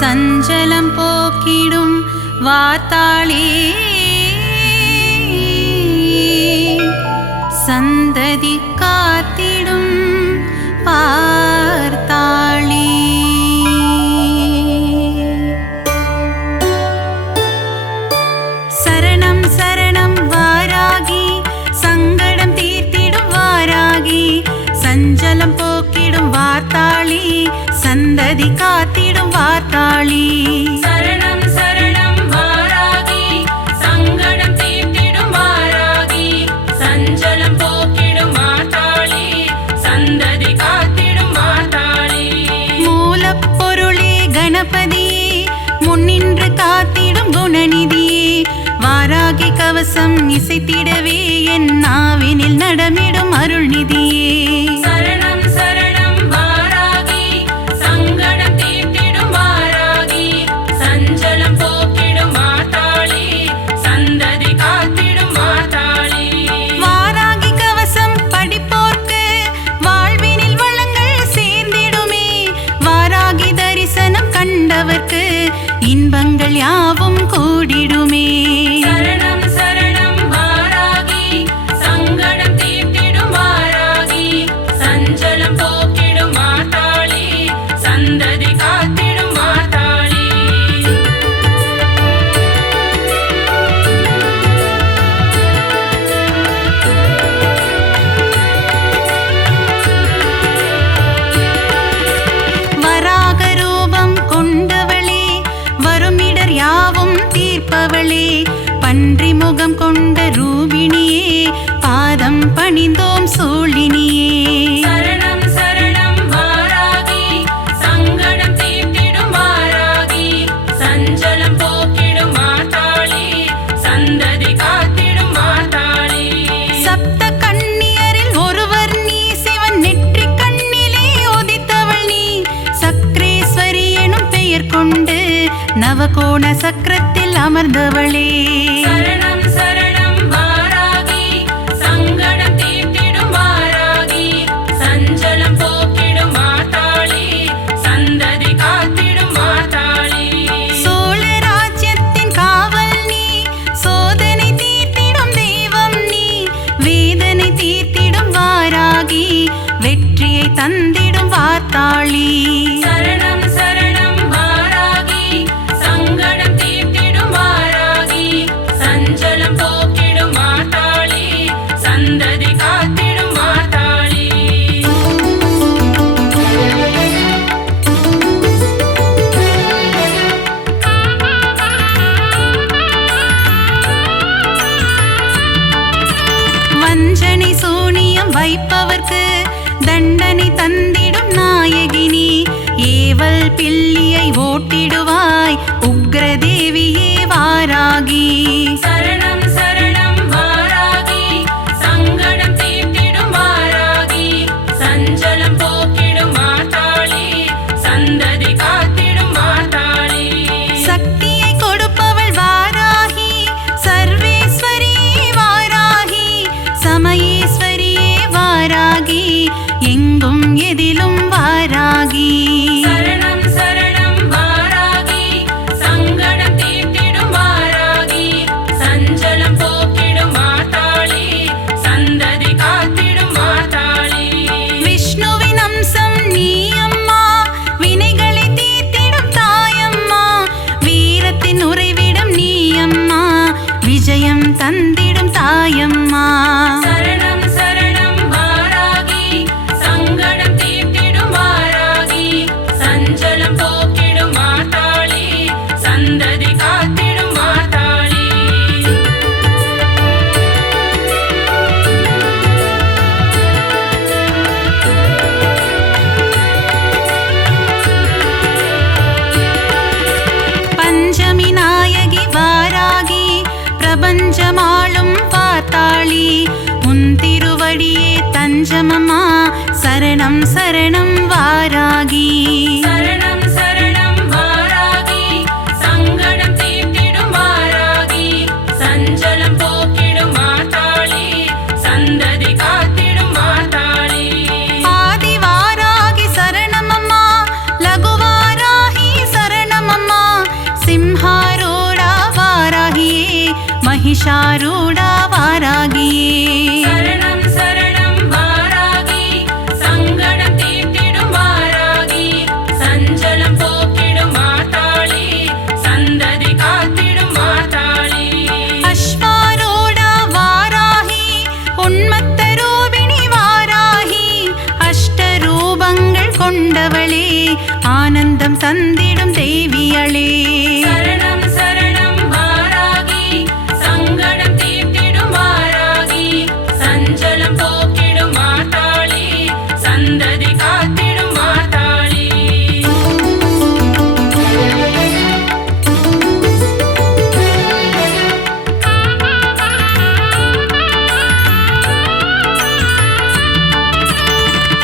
சஞ்சலம் போக்கிடும் வார்த்தாளி சந்ததி காத்திடும் பார்த்தாளி. சரணம் சரணம் வாராகி சங்கடம் தீர்த்திடும் வாராகி சஞ்சலம் போக்கிடும் வார்த்தாளி சந்ததி காத்திடும் வார்த்தாளி. சரணம் சரணம் வாராகி சங்கடம் தீர்த்திடும் வாராகி சஞ்சலம் போக்கிடும் வார்த்தாளி சந்ததி காத்திடும் வார்த்தாளி. மூலப்பொருளே கணபதியே முன்னின்று காத்திடும் குணநிதியே வாராகி கவசம் இசைத்திடவே என் நாவினில் நடமிடும் அருள்நிதியே. சரணம் சரணம் வாராகி சங்கடம் தீர்த்திடும் வாராகி சஞ்சலம் போக்கிடும் வார்த்தாளி சந்ததி காத்திடும் வார்த்தாளி. வாராகி கவசம் படிப்போர்க்கு வாழ்வினில் வளங்கள் சேர்ந்திடுமே வாராகி தரிசனம் கண்டவர்க்கு இன்பங்கள் யாவும் கூடிடுமே. சரணம் சரணம் வாராகி சங்கடம் தீர்த்திடும் வாராகி சஞ்சலம் போக்கிடும் வார்த்தாளி சந்ததி காத்திடும் வார்த்தாளி. வராக ரூபம் கொண்டவளே வருமிடர் யாவும் தீர்ப்பவளே பன்றி முகம் கொண்ட ரூபிணியே பாதம் பணிந்தோம் சூழினியே. சரணம் சரணம் வாராகி சங்கடம் தீர்த்திடும் வாராகி சஞ்சலம் போக்கிடும் வார்த்தாளி சந்ததி காத்திடும் வார்த்தாளி. சப்த கன்னியரில் ஒருவர் நீ சிவன் நெற்றி கண்ணிலே உதித்தவள் நீ சக்ரேஸ்வரி எனும் பெயர் கொண்டு நவகோண சக்கரத்தில் அமர்ந்தவளே. சரணம் சரணம் வாராகி சங்கடம் தீர்த்திடும் வாராகி சஞ்சலம் போக்கிடும் வார்த்தாளி சந்ததி காத்திடும் வார்த்தாளி. சோழ ராஜ்யத்தின் காவல் நீ சோதனை தீர்த்திடும் தெய்வம் நீ வேதனை தீர்த்திடும் வாராகி வெற்றியை தந்திடும் வார்த்தாளி. சரணம் சரணம் வாராகி சங்கடம் தீர்த்திடும் வாராகி சஞ்சலம் போக்கிடும் வார்த்தாளி சந்ததி காத்திடும் வார்த்தாளி. வஞ்சனை சூனியம் வைப்பவர்க்கு தண்டனை தந்திடும் நாயகினி ஏவல் பில்லியை ஓட்டிடுவாய் உக்ரதேவியே வாராகி. சரணம் சரணம் வாராகி சங்கடம் தீர்த்திடும் வாராகி சஞ்சலம் போக்கிடும் வார்த்தாளி சந்ததி காத்திடும் வார்த்தாளி. சக்தியை கொடுப்பவள் வாராகி சர்வேஸ்வரியே வாராகி சமயேஸ்வரியே வாராகி எங்கும் எதிலும் வாராகி. சரணம் சரணம் வாராகி சங்கடம் தீர்த்திடும் வாராகி சஞ்சலம் போக்கிடும் வார்த்தாளி சந்ததி காத்திடும் வார்த்தாளி. விஷ்ணுவின் அம்சம் நீ அம்மா வினைகளை தீர்த்திடும் தாயம்மா வீரத்தின் உறைவிடம் நீ அம்மா விஜயம் தந்திடும் தாயம்மா. சரணம் சரணம் வாராகி சங்கடம் தீர்த்திடும் வாராகி சஞ்சலம் போக்கிடும் வார்த்தாளி சந்ததி காத்திடும் வார்த்தாளி. பஞ்சமி நாயகி வாராகி பிரபஞ்சமாளும் பார்த்தாளி உன் திருவடியே தஞ்சமம்மா சரணம் சரணம் வாராகி. சரணம் சரணம் வாராகி சங்கடம் தீர்த்திடும் வாராகி சஞ்சலம் போக்கிடும் வார்த்தாளி சந்ததி காத்திடும் வார்த்தாளி. ஆதி வாராகி சரணமம்மா லகு வாராகி சரணமம்மா महिषारूढा वारागिये சரணம் சரணம் வாராகி சங்கடம் தீர்த்திடும் வாராகி சஞ்சலம் போக்கிடும் மாதாளி சந்ததி காத்திடும் மாதாளி अश्वारूढा वाराहि उन्मत्तरूपिणि वाराहि अष्टरूपங்கள் கொண்டவளே ஆனந்தம் தந்திடும் தேவியளே சரணம் சரணம் வாராகி சங்கடம் தீர்த்திடும் வாராகி சஞ்சலம் போக்கிடும் மாதாளி சந்ததி காத்திடும் மாதாளி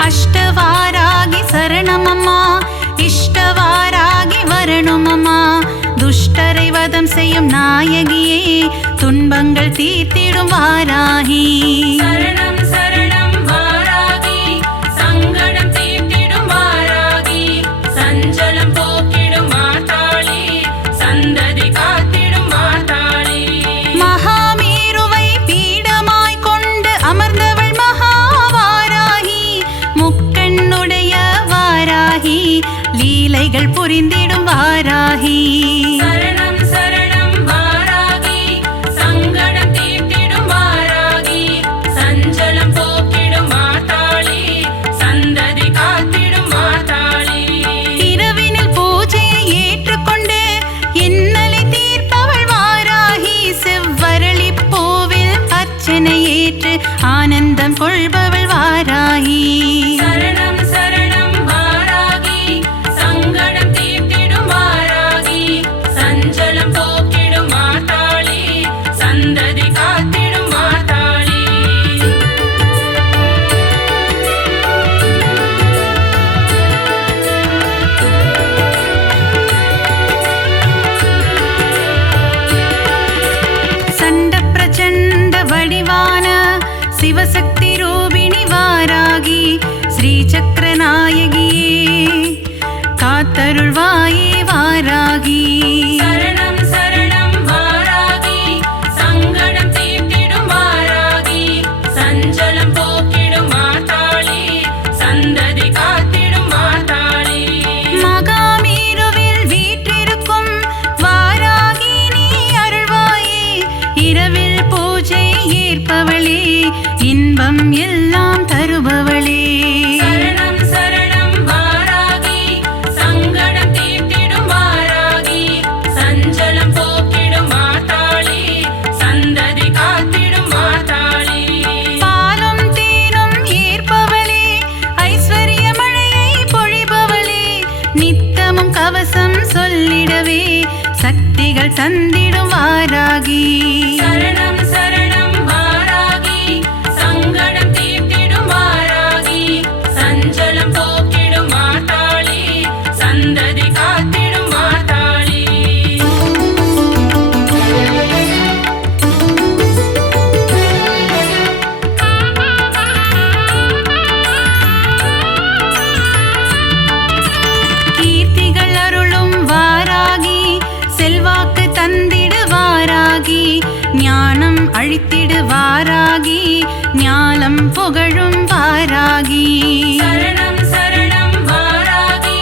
अष्टवारागि சரணமம்மா இஷ்டவாராகி வரணுமம்மா துஷ்டரை வதம் செய்யும் நாயகியே துன்பங்கள் தீர்த்திடும் வாராகி சரணம் சரணம் வாராகி சங்கடம் தீர்த்திடும் வாராகி சஞ்சலம் போக்கிடும் மாதாளி சந்ததி காத்திடும் மாதாளி மகாமேருவை பீடமாய் கொண்டு அமர்ந்தவள் மகாவாராகி முக்கண்ணுடைய வாராகி லீலைகள் புரிந்திடும் வாராகி சரணம் சரணம் வாராகி சங்கடம் தீர்த்திடும் வாராகி சஞ்சலம் போக்கிடும் மாதாளி சந்ததி காத்திடும் மாதாளி இரவினில் பூஜையை ஏற்றுக்கொண்டு இன்னலை தீர்ப்பவள் வாராகி செவ்வரளி பூவில் அர்ச்சனை ஏற்று ஆனந்தம் கொள்பவள் வாராகி சரணம் சரணம் வாராகி சங்கடம் தீர்த்திடும் வாராகி சஞ்சலம் போக்கிடும் மாதாளி சந்ததி காத்திடும் மாதாளி சண்ட பிரச்சண்ட வடிவான சிவசக்தி ரூபிணி வாராகி ஸ்ரீசக்கர நாயகியே காத்தருள்வாயே வாராகி சரணம் சரணம் வாராகி சங்கடம் தீர்த்திடும் வாராகி சஞ்சலம் போக்கிடும் மாதாளி சந்ததி காத்திடும் மாதாளி மகாமேருவில் வீற்றிருக்கும் வாராகி நீ அருள்வாயே இரவில் பூஜை ஏற்பவளே இன்பம் எல்லாம் தருபவளே சரணம் சரணம் வாராகி சங்கடம் தீர்த்திடும் வாராகி சஞ்சலம் போக்கிடும் மாதாளி சந்ததி காத்திடும் மாதாளி பாலும் தேனும் ஏற்பவளே ஐஸ்வர்ய மழையை பொழிபவளே நித்தமும் கவசம் சொல்லிடவே சக்திகள் தந்திடும் வாராகி சரணம் சரணம் வாராகி சங்கடம் தீர்த்திடும் வாராகி சஞ்சலம் போக்கிடும் மாதாளி சந்ததி காத்திடும் மாதாளி கீர்த்திகள் அருளும் வாராகி செல்வாக்கு தந்திடு வாராகி ஞானம் அழித்திடு வாராகி ஞாலம் புகழும் வாராகி சரணம் சரணம் வாராகி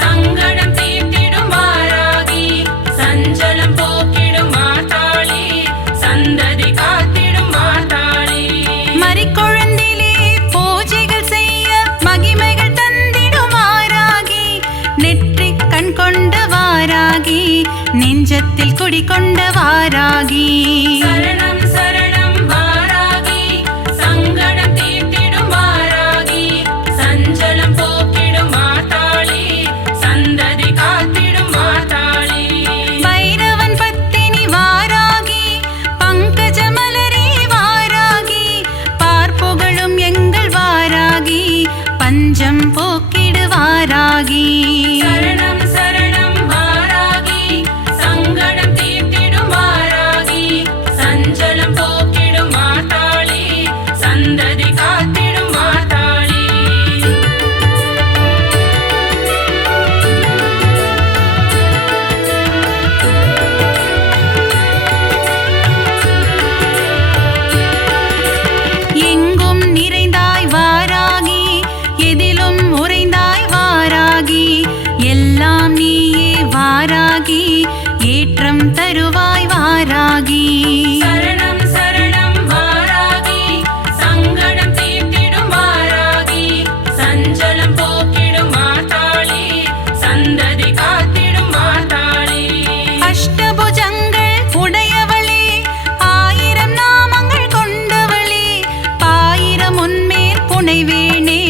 சங்கடம் தீர்த்திடும் வாராகி சஞ்சலம் போக்கிடும் மாதாளி சந்ததி காத்திடும் மாதாளி மறிக்கொழுந்திலே பூஜைகள் செய்ய மகிமைகள் தந்திடும் வாராகி நெற்றிக் கண் கொண்ட வாராகி நெஞ்சத்தில் குடிகொண்ட வாராகி சரணம் சரணம் வாராகி சங்கடம் தீர்த்திடும் வாராகி சஞ்சலம் போக்கிடும் மாதாளி சந்ததி காத்திடும் மாதாளி பைரவன் பத்தினி வாராகி பங்கஜ மலரே வாராகி பார்ப்புகழும் எங்கள் வாராகி பஞ்சம் போக்கிடு வாராகி சரணம் சரணம் வாராகி சங்கடம் தீர்த்திடும் வாராகி சஞ்சலம் வாராகி ஏற்றம் தருவாய் வாராகி சரணம் சரணம் வாராகி சங்கடம் தீர்த்திடும் வாராகி சஞ்சலம் போக்கிடும் மாதாளி சந்ததி காத்திடும் மாதாளி அஷ்டபுஜங்கள் உடையவளே ஆயிரம் நாமங்கள் கொண்டவளே பாயிரம் உன்மேல் புனைவேனே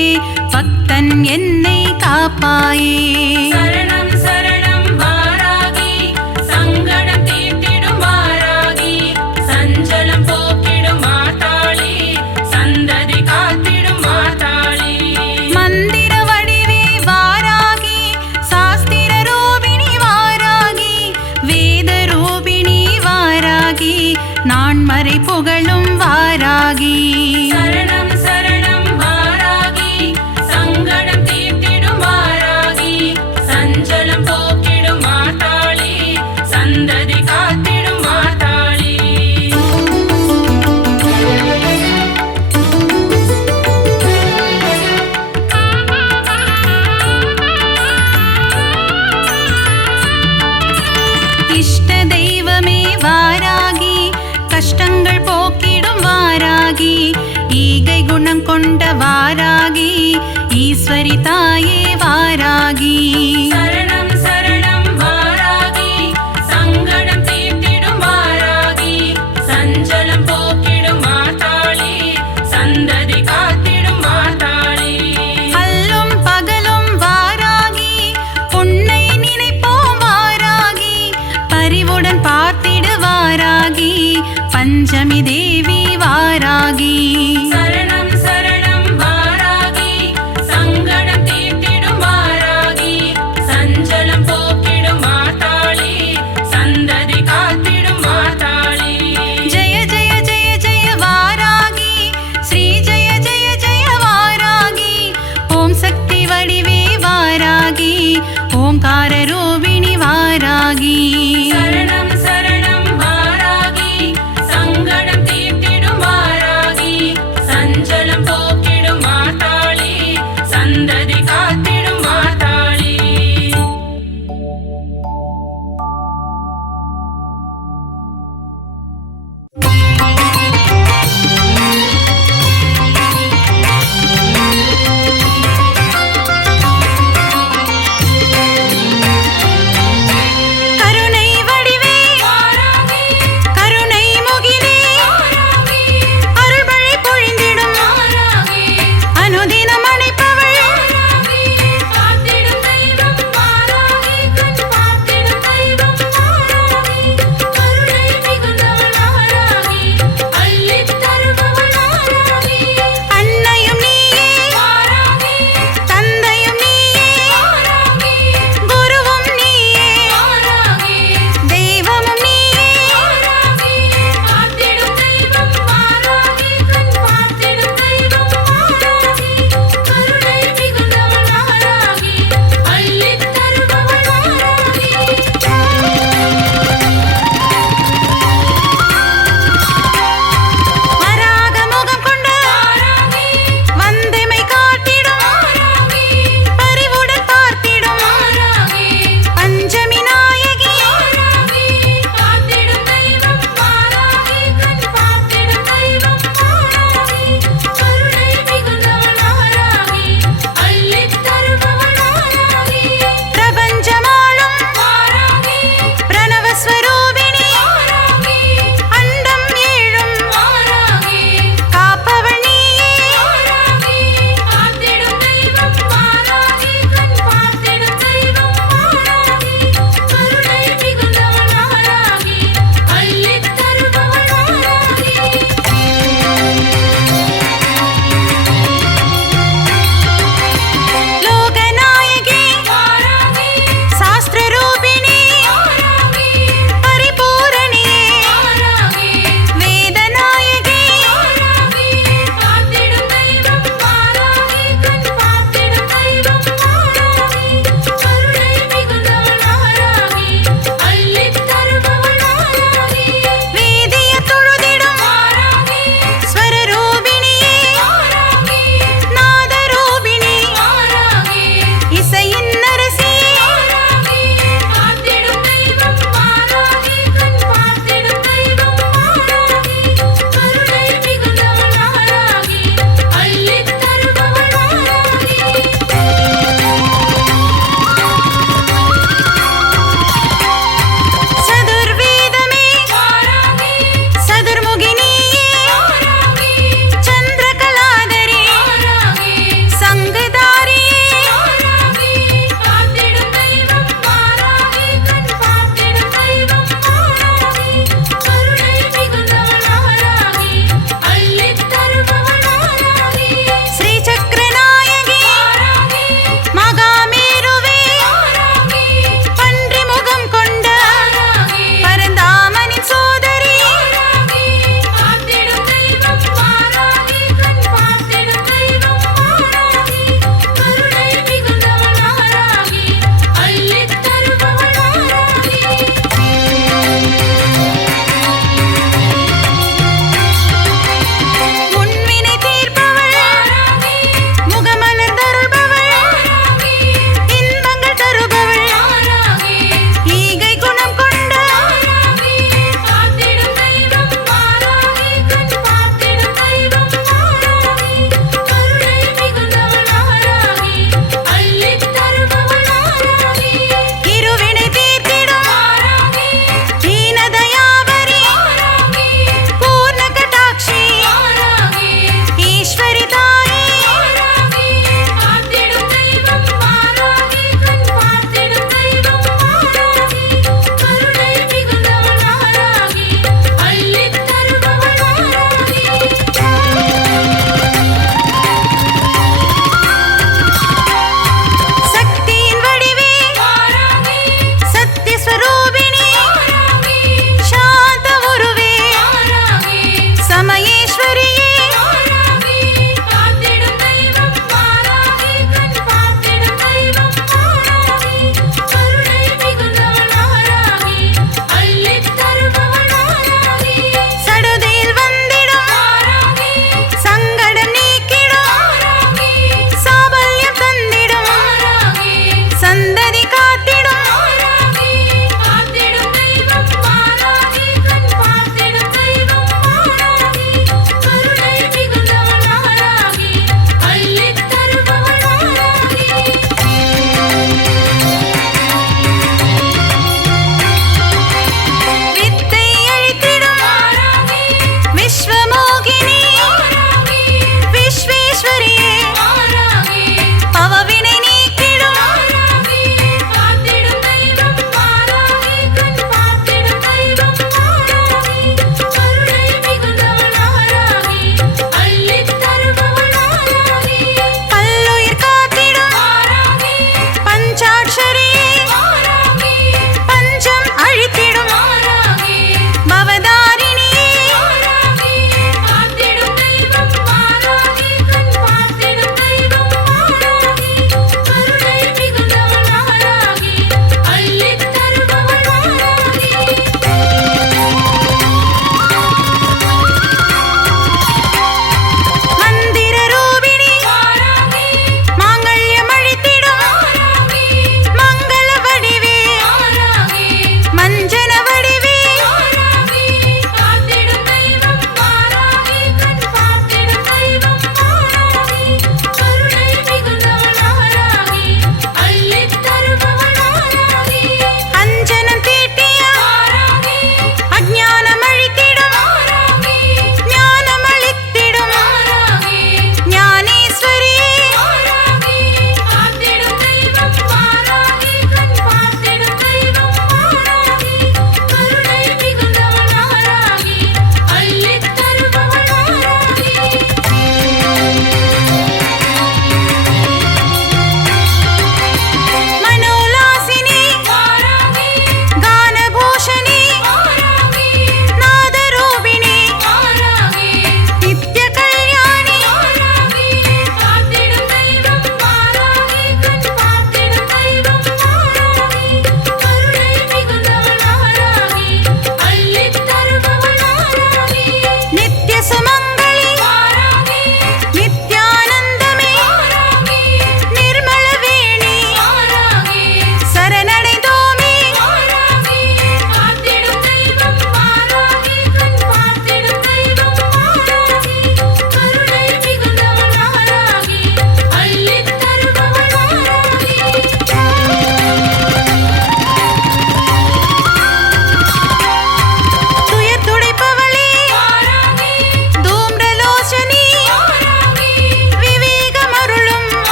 பக்தன் என்னை காப்பாயே சரணம் சரணம் வாராகி சங்கடம் தீர்த்திடும் வாராகி சஞ்சலம் போக்கிடும் மாதாளி சந்ததி காத்திடும் மாதாளி மந்திர வடிவே வாராகி சாஸ்திர ரூபிணி வாராகி வேத ரூபிணி வாராகி நான் மறை புகழும் வாராகி சரணம் சரணம் வாராகி சங்கடம் தீர்த்திடும் வாராகி சஞ்சலம் போக்கிடும் மாதாளி சந்ததி காத்திடும் மாதாளி இஷ்ட தெய்வமே வாராகி கஷ்டங்கள் போக்கிடும் வாராகி ஈகை குணம் கொண்ட வாராகி ஈஸ்வரி தாயே வாராகி சரணம் சரணம் வாராகி சங்கடம் தீர்த்திடும் வாராகி சஞ்சலம் போக்கிடும் மாதாளி சந்ததி காத்திடும் மாதாளி அல்லும் பகலும் வாராகி உன்னை நினைப்போம் வாராகி பரிவுடன் பார்த்திடு வாராகி பஞ்சமி தேவி வாராகி சரணம் சரணம் வாராகி சங்கடம் தீர்த்திடும் வாராகி சஞ்சலம் போக்கிடும் மாதாளி சந்ததி காத்திடும் மாதாளி ஜெய ஜெய ஜெய ஜெய வாராகி ஸ்ரீ ஜெய ஜெய ஜெய வாராகி ஓம் சக்தி வடிவே வாராகி ஓம்கார ரூபிணி வாராகி சரணம் சரணம் வாராகி சங்கடம் தீர்த்திடும் வாராகி சஞ்சலம் போக்கிடும் மாதாளி சந்ததி காத்திடும் மாதாளி கருணை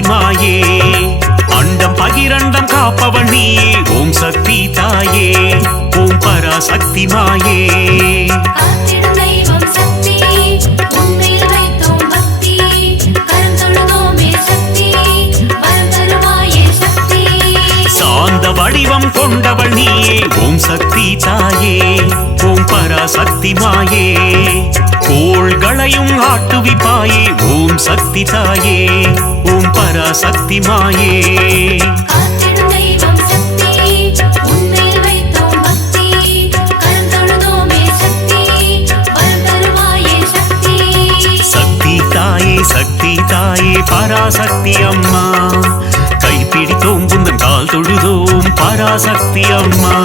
சக்தி மாயே அண்டம் பகிரண்டம் காப்பவள் நீயே ஓம் சக்தி தாயே ஓம் பராசக்தி மாயே காத்திடும் தெய்வம் சக்தி உன்மேல் வைத்தோம் பக்தி கரம் தொழுதோமே சக்தி வரம் தருவாயே சக்தி சாந்த வடிவம் கொண்டவள் நீயே ஓம் சக்தி தாயே ஓம் பராசக்தி மாயே கோள்களையும் ஆட்டுவிப்பாயே ஓம் சக்தி தாயே ஓம் பராசக்தி மாயே காத்திடும் தெய்வம் சக்தி உன்மேல் வைத்தோம் பக்தி கரம் தொழுதோமே சக்தி வரம் தருவாயே சக்தி சக்தி தாயே பராசக்தி அம்மா கைப்பிடித்தோம் புந்தன் கால் தொழுதோம் பராசக்தி அம்மா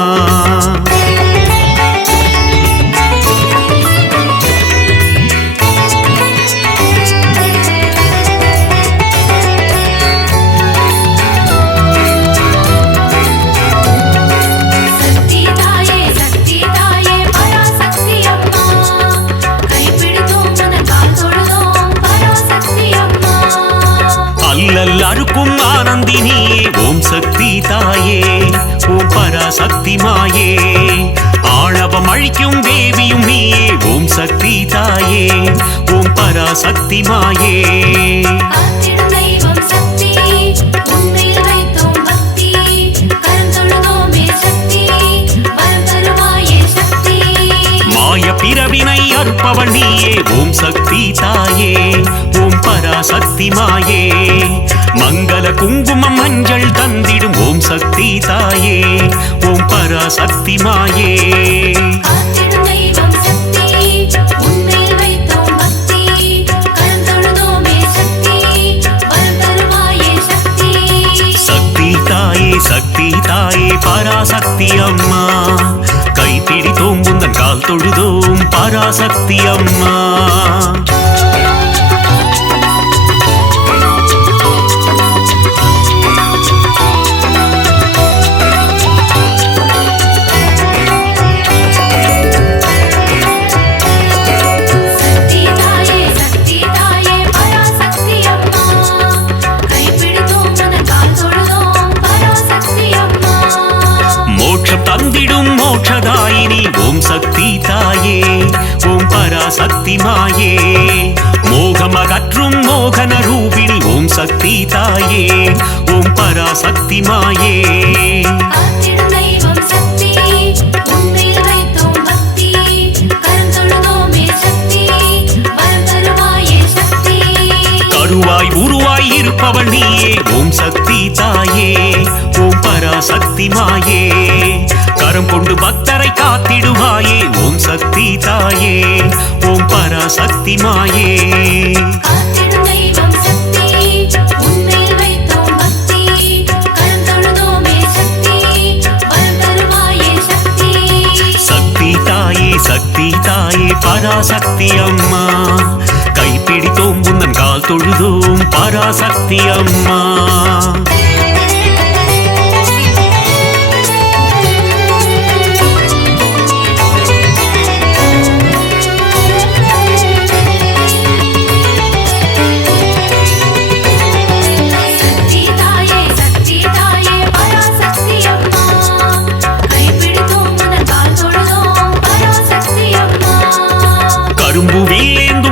அருக்கும் ஆனந்தினியே ஓம் சக்தி தாயே ஓம் பராசக்தி மாயே ஆணவம் அழிக்கும் தேவியும் நீயே ஓம் சக்தி தாயே ஓம் பராசக்தி மாயே காத்திடும் தெய்வம் சக்தி உன்மேல் வைத்தோம் பக்தி கரம் தொழுதோமே சக்தி வரம் தருவாயே சக்தி மாய பிறவினை அறுப்பவள் நீயே ஓம் சக்தி தாயே ஓம் பராசக்தி மாயே மங்கள குங்குமம் மஞ்சள் தந்திடும் ஓம் சக்தி தாயே ஓம் பராசக்தி மாயே காத்திடும் தெய்வம் சக்தி உன்மேல் வைத்தோம் பக்தி கரம் தொழுதோமே சக்தி வரம் தருவாயே சக்தி சக்தி தாயே பராசக்தி அம்மா கைப்பிடித்தோம் புந்தன் கால் தொழுதோம் பராசக்தி அம்மா தந்திடும் மோட்சதாயினி ஓம் சக்தி தாயே ஓம் பராசக்தி மாயே மோகமகற்றும் மோகன ரூபிணி ஓம் சக்தி தாயே ஓம் பராசக்தி மாயே காத்திடும் தெய்வம் சக்தி உன்மேல் வைத்தோம் பக்தி கரம் தொழுதோமே சக்தி வரம் தருவாயே சக்தி கருவாய் உருவாய் இருப்பவள் நீயே ஓம் சக்தி தாயே ஓம் பராசக்தி மாயே கரம் கொண்டு பக்தரை காத்திடுவாயே ஓம் சக்தி தாயே ஓம் பராசக்தி மாயே காத்திடும் தெய்வம் சக்தி உன்மேல் வைத்தோம் பக்தி கரம் தொழுதோமே சக்தி வரம் தருவாயே சக்தி சக்தி தாயே பராசக்தி அம்மா கைப்பிடித்தோம் புந்தன் கால் தொழுதோம் பராசக்தி அம்மா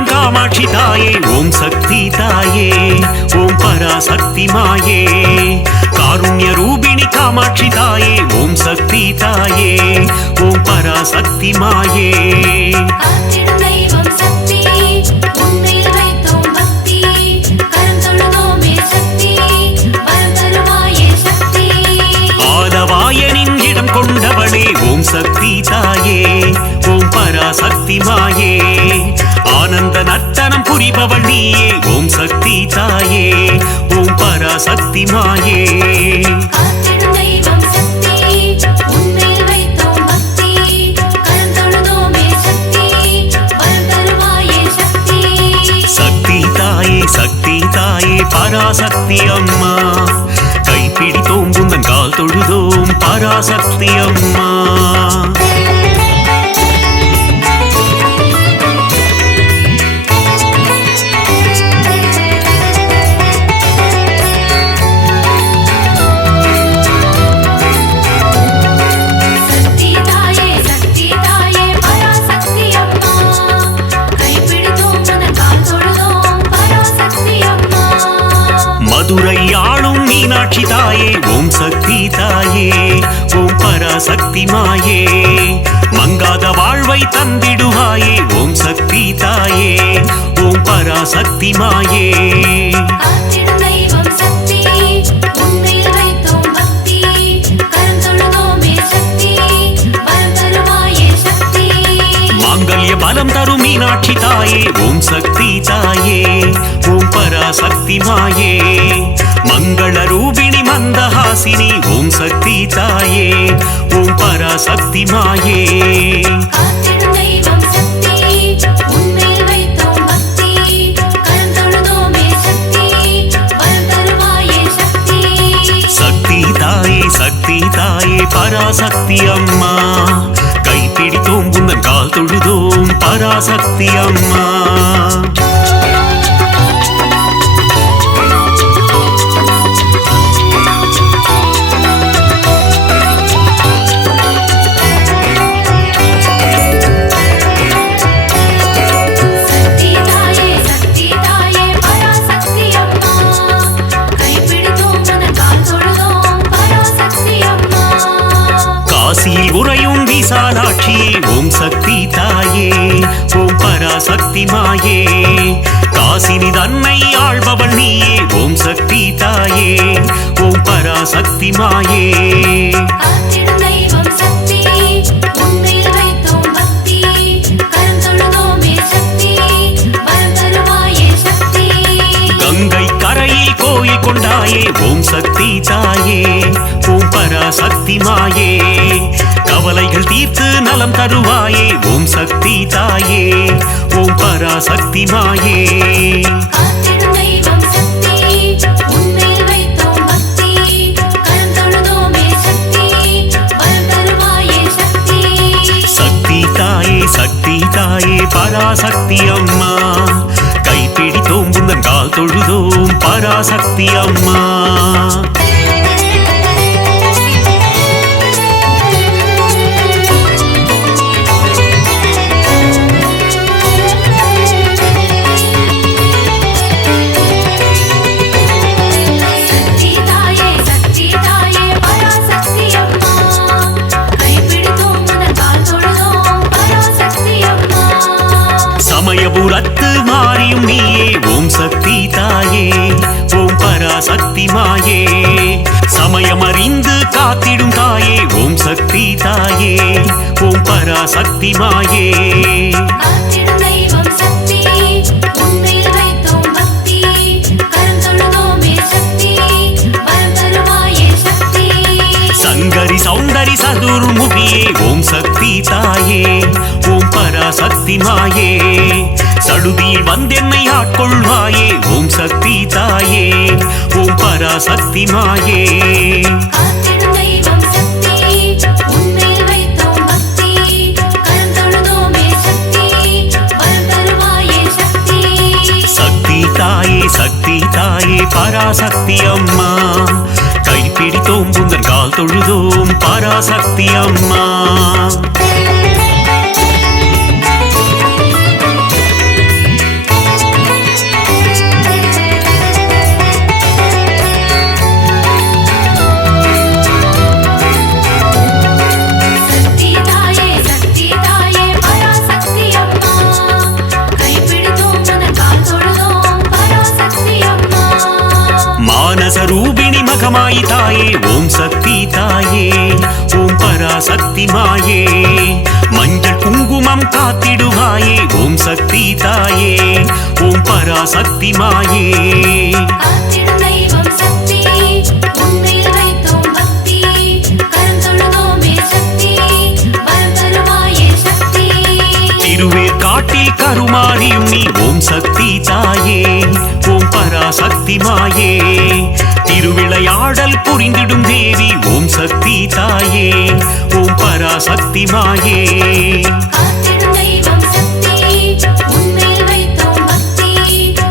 காமாட்சி தாயே ஓம் சக்தி தாயே ஓம் பராசக்தி மாயே காருண்ய ரூபிணி காமாட்சி தாயே ஓம் சக்தி தாயே ஓம் பராசக்தி மாயே காத்திடும் தெய்வம் சக்தி உன்மேல் வைத்தோம் பக்தி கரம் தொழுதோமே சக்தி வரம் தருவாயே சக்தி ஆலவாயனின் இடம் கொண்டவளே ஓம் சக்தி தாயே ஓம் பராசக்தி மாயே ஆனந்த நர்த்தனம் புரிபவள் நீயே ஓம் சக்தி தாயே ஓம் பராசக்தி மாயே காத்திடும் தெய்வம் சக்தி உன்மேல் வைத்தோம் பக்தி கரம் தொழுதோமே சக்தி வரம் தருவாயே சக்தி சக்தி தாயே பராசக்தி அம்மா கைப்பிடித்தோம் புந்தன் கால் தொழுதோம் பராசக்தி அம்மா பராசக்தி மாயே மங்காத வாழ்வை தந்திடுவாயே ஓம் சக்தி தாயே ஓம் பராசக்தி மாயே காத்திடும் தெய்வம் சக்தி உன்மேல் வைத்தோம் பக்தி கரம் தொழுதோமே சக்தி வரம் தருவாயே சக்தி மாங்கல்ய பலம் தரும் மீனாட்சி தாயே ஓம் சக்தி தாயே ஓம் பராசக்தி மாயே மங்கள ரூபிணி மந்தஹாசினி ஓம் சக்தி தாயே ஓம் பராசக்தி மாயே காத்திடும் தெய்வம் சக்தி உன்மேல் வைத்தோம் பக்தி கரம் தொழுதோமே சக்தி வரம் தருவாயே சக்தி சக்தி தாயே பராசக்தி அம்மா கைப்பிடித்தோம் உந்தன் கால் தொழுதோம் பராசக்தி அம்மா சக்தி தாயே பராசக்தி அம்மா கைப்பிடித்தோம் உந்தன் கால் தொழுதோம் பராசக்தி அம்மா காசியில் உறையும் விசாலாட்சியே ஓம் சக்தி தாயே ஓம் பராசக்தி மாயே காசினி தன்னை ஆள்பவள் நீயே ஓம் சக்தி தாயே ஓம் பராசக்தி மாயே காத்திடும் தெய்வம் சக்தி உன்மேல் வைத்தோம் பக்தி கரம் தொழுதோமே சக்தி வரம் தருவாயே சக்தி கங்கை கரையில் கோயில் கொண்டாயே ஓம் சக்தி தாயே ஓம் பராசக்தி மாயே கவலைகள் தீர்த்து நலம் தருவாயே ஓம் சக்தி தாயே ஓம் பராசக்தி மாயே காத்திடும் தெய்வம் சக்தி உன்மேல் வைத்தோம் பக்தி கரம் தொழுதோமே சக்தி வரம் தருவாயே சக்தி சக்தி தாயே பராசக்தி அம்மா கைப்பிடித்தோம் உந்தன் கால் தொழுதோம் பராசக்தி அம்மா சக்தி தாயே பராசக்தி அம்மா கைப்பிடித்தோம் உந்தன் கால் தொழுதோம் பராசக்தி அம்மா சமயபுரத்து மாறியும் நீயே ஓம் சக்தி தாயே ஓம் பராசக்தி மாயே சமயமறிந்து காத்திடும் தாயே ஓம் சக்தி தாயே ஓம் பராசக்தி மாயே காத்திடும் தெய்வம் சக்தி உன்மேல் வைத்தோம் பக்தி கரம் தொழுதோமே சக்தி வரம் தருவாயே சக்தி சங்கரி சௌந்தரி சதுர்முகியே ஓம் சக்தி தாயே ஓம் பராசக்தி மாயே சடுதியில் வந்தென்னை ஆட்கொள்வாயே ஓம் சக்தி தாயே ஓம் பராசக்தி மாயே காத்திடும் தெய்வம் சக்தி உன்மேல் வைத்தோம் பக்தி கரம் தொழுதோமே சக்தி வரம் தருவாயே சக்தி சக்தி தாயே பராசக்தி அம்மா கைப்பிடித்தோம் உந்தன் கால் தொழுதோம் பராசக்தி அம்மா சக்தி தாயே பராசக்தி அம்மா கைப்பிடித்தோம் உந்தன் கால் தொழுதோம் பராசக்தி அம்மா மானச ரூபிணி மகமாயி தாயே ஓம் சக்தி தாயே ஓம் பராசக்தி மாயே மஞ்சள் குங்குமம் காத்திடுவாயே ஓம் சக்தி தாயே ஓம் பராசக்தி மாயே காத்திடும் தெய்வம் சக்தி உன்மேல் வைத்தோம் பக்தி கரம் தொழுதோமே சக்தி வரம் தருவாயே சக்தி திருவேற்காட்டில் கருமாரியும் நீ ஓம் சக்தி தாயே ஓம் பராசக்தி மாயே திருவிளையாடல் புரிந்திடும் தேவி ஓம் சக்தி தாயே ஓம் பராசக்தி மாயே காத்திடும் தெய்வம் சக்தி உன்மேல் வைத்தோம் பக்தி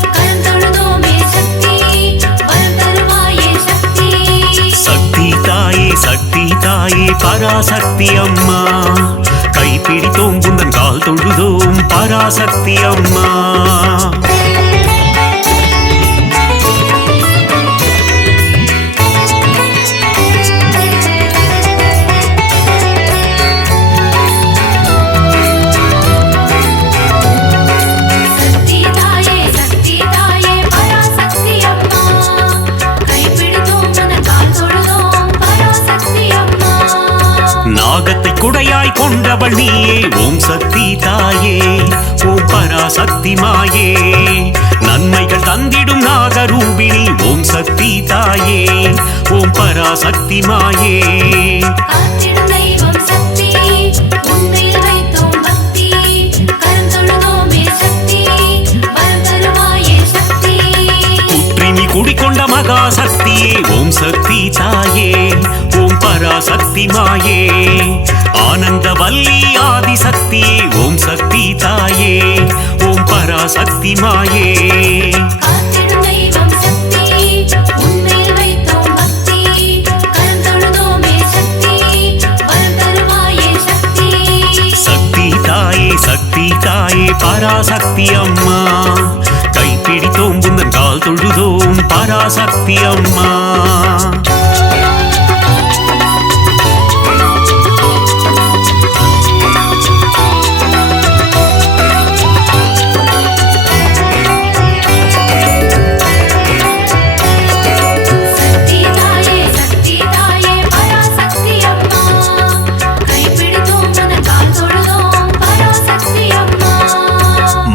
கரம் தொழுதோமே சக்தி வரம் தருவாயே சக்தி சக்தி தாயே பராசக்தி அம்மா கைப்பிடித்தோம் உந்தன் கால் தொழுதோம் பராசக்தி அம்மா நாகத்தை குடையாய் கொண்டவள் நீயே ஓம் சக்தி தாயே ஓம் பராசக்தி மாயே நன்மைகள் தந்திடும் நாகரூபிணி ஓம் சக்தி தாயே ஓம் பராசக்தி மாயே காத்திடும் தெய்வம் சக்தி உன்மேல் வைத்தோம் பக்தி கரம் தொழுதோமே சக்தி வரம் தருவாயே சக்தி புற்றினி குடிக்கொண்ட மகா சக்தியே ஓம் சக்தி தாயே ஓம் பராசக்தி மாயே ஆனந்த வல்லி ஆதி சக்தியே ஓம் சக்தி தாயே ஓம் பராசக்தி மாயே காத்திடும் தெய்வம் சக்தி உன்மேல் வைத்தோம் பக்தி கரம் தொழுதோமே சக்தி வரம் தருவாயே சக்தி சக்தி தாயே பராசக்தி அம்மா கைப்பிடித்தோம் புந்தன் கால் தொழுதோம் பராசக்தி அம்மா சக்தி தாயே பராசக்தி அம்மா கைப்பிடித்தோம் உனக்கு கால் தொழுதோம் பராசக்தி அம்மா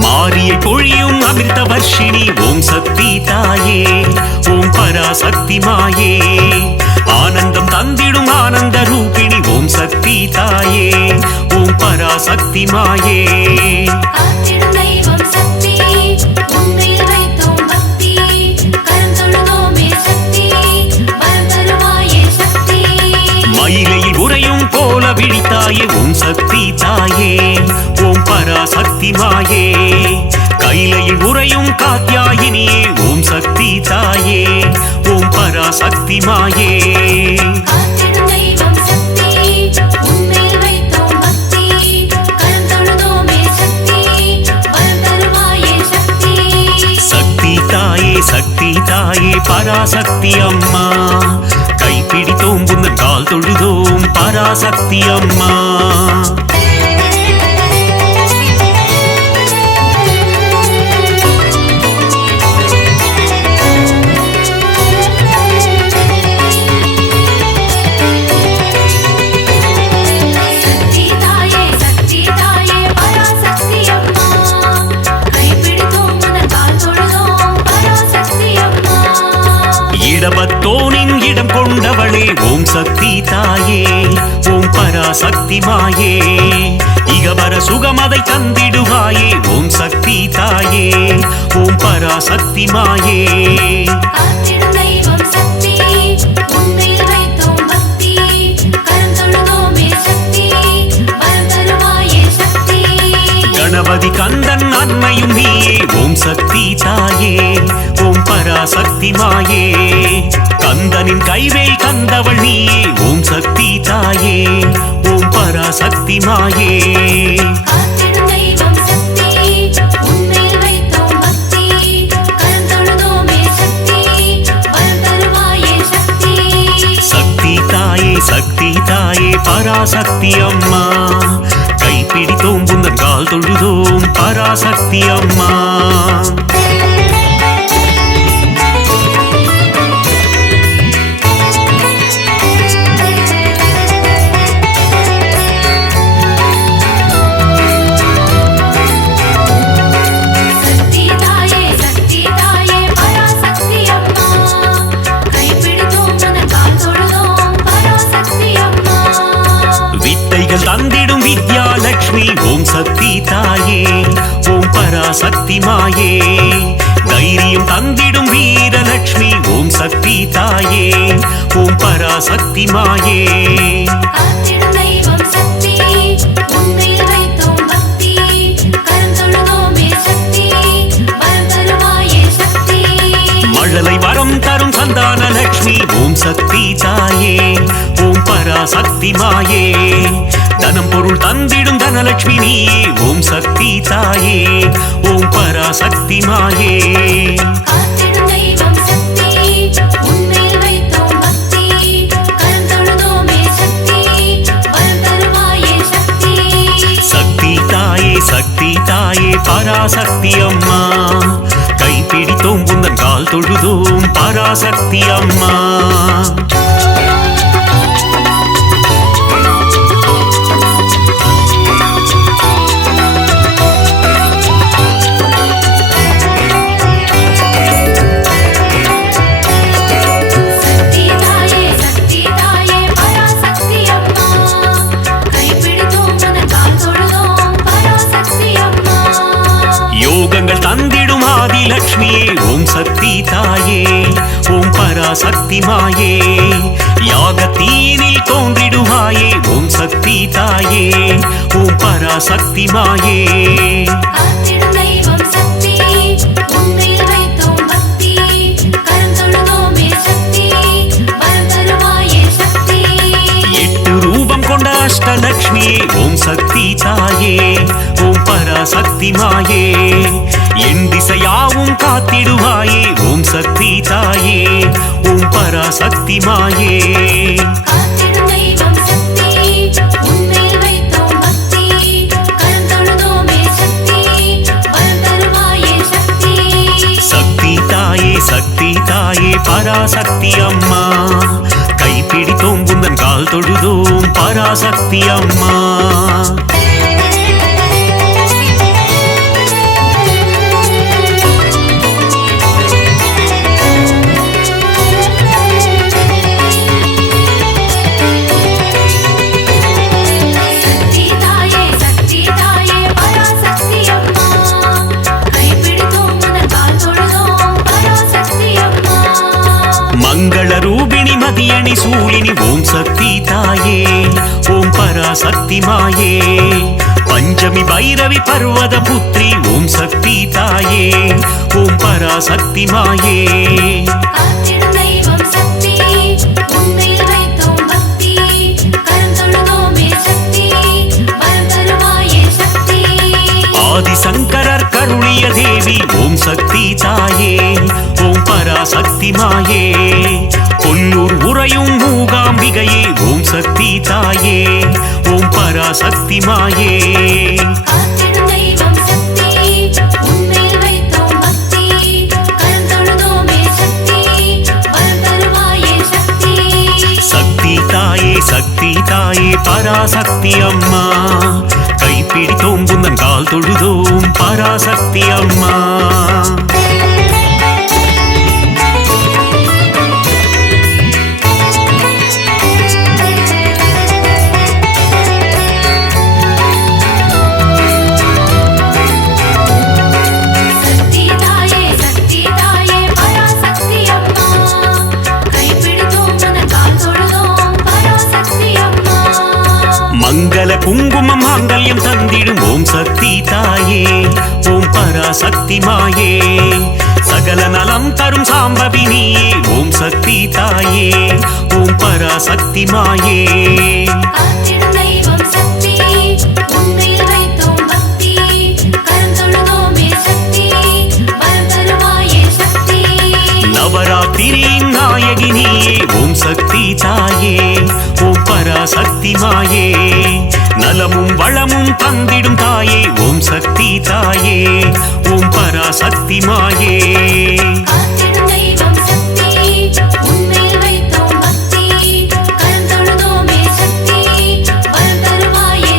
மாரியை பொழியும் அமிர்த வர்ஷினி ஓம் சக்தி தாயே ஓம் பராசக்தி மாயே ஆனந்தம் தந்திடும் ஆனந்த ரூபிணி ஓம் சக்தி தாயே ஓம் பராசக்தி மாயே காத்திடும் தெய்வம் சக்தி உன்மேல் வைத்தோம் பக்தி கரம் தொழுதோமே சக்தி வரம் தருவாயே சக்தி மயிலையில் உறையும் போல விழித்தாயே ஓம் சக்தி தாயே ஓம் பராசக்தி மாயே கைலையில் உறையும் காத்யாயினியே ஓம் சக்தி தாயே ஓம் பராசக்தி மாயே காத்திடும் தெய்வம் சக்தி உன்மேல் வைத்தோம் பக்தி கரம் தொழுதோமே சக்தி வரம் தருவாயே சக்தி சக்தி தாயே பராசக்தி அம்மா கைப்பிடித்தோம் புந்தன் கால் தொழுதோம் பராசக்தி அம்மா சக்தி தாயே பராசக்தி அம்மா கைப்பிடித்தோம் உனக்கு கால் தொழுதோம் பராசக்தி அம்மா இடபத்தோனின் இடம் கொண்டவளே ஓம் சக்தி தாயே ஓம் பராசக்தி மாயே இகவர சுகமதை தந்திடுவாயே ஓம் சக்தி தாயே ஓம் பராசக்தி மாயே காத்திடும் தெய்வம் சக்தி உன்மேல் வைத்தோம் பக்தி கரம் தொழுதோமே சக்தி வரம் தருவாயே சக்தி கணபதி கந்தன் அன்னையும் நீயே ஓம் சக்தி தாயே ஓம் பராசக்தி மாயே கந்தனின் கைவேல் கந்தவள் நீயே ஓம் சக்தி தாயே ஓம் பராசக்தி மாயே காத்திடும் தெய்வம் சக்தி உன்மேல் வைத்தோம் பக்தி கரம் தொழுதோமே சக்தி வரம் தருவாயே சக்தி சக்தி தாயே பராசக்தி அம்மா கைப்பிடித்தோம் புந்தன் கால் தொழுதோம் பராசக்தி அம்மா சக்தி தாயே பராசக்தி அம்மா கைப்பிடித்தோம் உனக்கு கால் தொழுதோம் பராசக்தி அம்மா வித்தைகள் தந்திடும் வித்யாலட்சுமி ஓம் சக்தி தாயே ஓம் பராசக்தி மாயே தைரியம் தந்திடும் வீரலட்சுமி ஓம் சக்தி தாயே ஓம் பராசக்தி மாயே காத்திடும் தெய்வம் சக்தி உன்மேல் வைத்தோம் பக்தி கரம் தொழுதோமே சக்தி வரம் தருவாயே சக்தி மழலை வரம் தரும் சந்தான லட்சுமி ஓம் சக்தி தாயே ஓம் பராசக்தி மாயே தனம் பொருள் தந்திடும் தனலட்சுமி நீயே ஓம் சக்தி தாயே ஓம் பராசக்தி மாயே காத்திடும் தெய்வம் சக்தி உன்மேல் வைத்தோம் பக்தி கரம் தொழுதோமே சக்தி வரம் தருவாயே சக்தி சக்தி தாயே பராசக்தி அம்மா கைப்பிடித்தோம் புந்தன் கால் தொழுதோம் பராசக்தி அம்மா பராசக்தி மாயே யாகத்தீனில் தோன்றிடுவாயே ஓம் சக்தி தாயே ஓம் பராசக்தி மாயே காத்திடும் தெய்வம் சக்தி உன்மேல் வைத்தோம் பக்தி கரம் தொழுதோமே சக்தி வரம் தருவாயே சக்தி 8 ரூபம் கொண்ட அஷ்டலக்ஷ்மியே ஓம் சக்தி தாயே ஓம் பராசக்தி மாயே என் திசையாவும் காத்திடுவாயே ஓம் சக்தி தாயே ஓம் பராசக்தி மாயே காத்திடும் தெய்வம் சக்தி உன்மேல் வைத்தோம் பக்தி கரம் தொழுதோமே சக்தி வரம் தருவாயே சக்தி சக்தி தாயே பராசக்தி அம்மா கைப்பிடித்தோம் குந்தன் கால் தொழுதோம் பராசக்தி அம்மா சக்தி தாயே பராசக்தி அம்மா கைப்பிடித்தோம் உந்தன் கால் தொழுதோம் பராசக்தி அம்மா மங்கள ரூபிணி மதியணி சூலினி ஓம் சக்தி தாயே ஓம் பராசக்தி மாயே பஞ்சமி பைரவி பர்வத புத்ரி ஓம் சக்தி தாயே ஓம் பராசக்தி மாயே காத்திடும் தெய்வம் சக்தி உன்மேல் வைத்தோம் பக்தி கரம் தொழுதோமே சக்தி வரம் தருவாயே சக்தி ஆதிசங்கரர் கருளிய தேவி ஓம் சக்தி தாயே ஓம் பராசக்தி மாயே கொல்லூர் உறையும் மூகாம்பிகையே ஓம் சக்தி தாயே ஓம் பராசக்தி மாயே காத்திடும் தெய்வம் சக்தி உன்மேல் வைத்தோம் பக்தி கரம் தொழுதோமே சக்தி வரம் தருவாயே சக்தி சக்தி தாயே பராசக்தி அம்மா கைப்பிடித்தோம் குந்தன் கால் தொழுதோம் பராசக்தி அம்மா சக்தி தாயே பராசக்தி அம்மா கைப்பிடித்தோம் உந்தன் கால் தொழுதோம் பராசக்தி அம்மா மங்கள குங்குமம் மாங்கல்யம் தந்திடும் ஓம் சக்தி தாயே ஓம் பராசக்தி மாயே சகல நலம் தரும் சாம்பவினியே ஓம் சக்தி தாயே ஓம் பராசக்தி மாயே காத்திடும் தெய்வம் சக்தி உன்மேல் வைத்தோம் பக்தி கரம் தொழுதோமே சக்தி வரம் தருவாயே சக்தி நவராத்திரியின் நாயகினியே ஓம் சக்தி தாயே ஓம் பராசக்தி மாயே நலமும் வளமும் தந்திடும் தாயே ஓம் சக்தி தாயே ஓம் பராசக்தி மாயே காத்திடும் தெய்வம் சக்தி உன்மேல் வைத்தோம் பக்தி கரம் தொழுதோமே சக்தி வரம் தருவாயே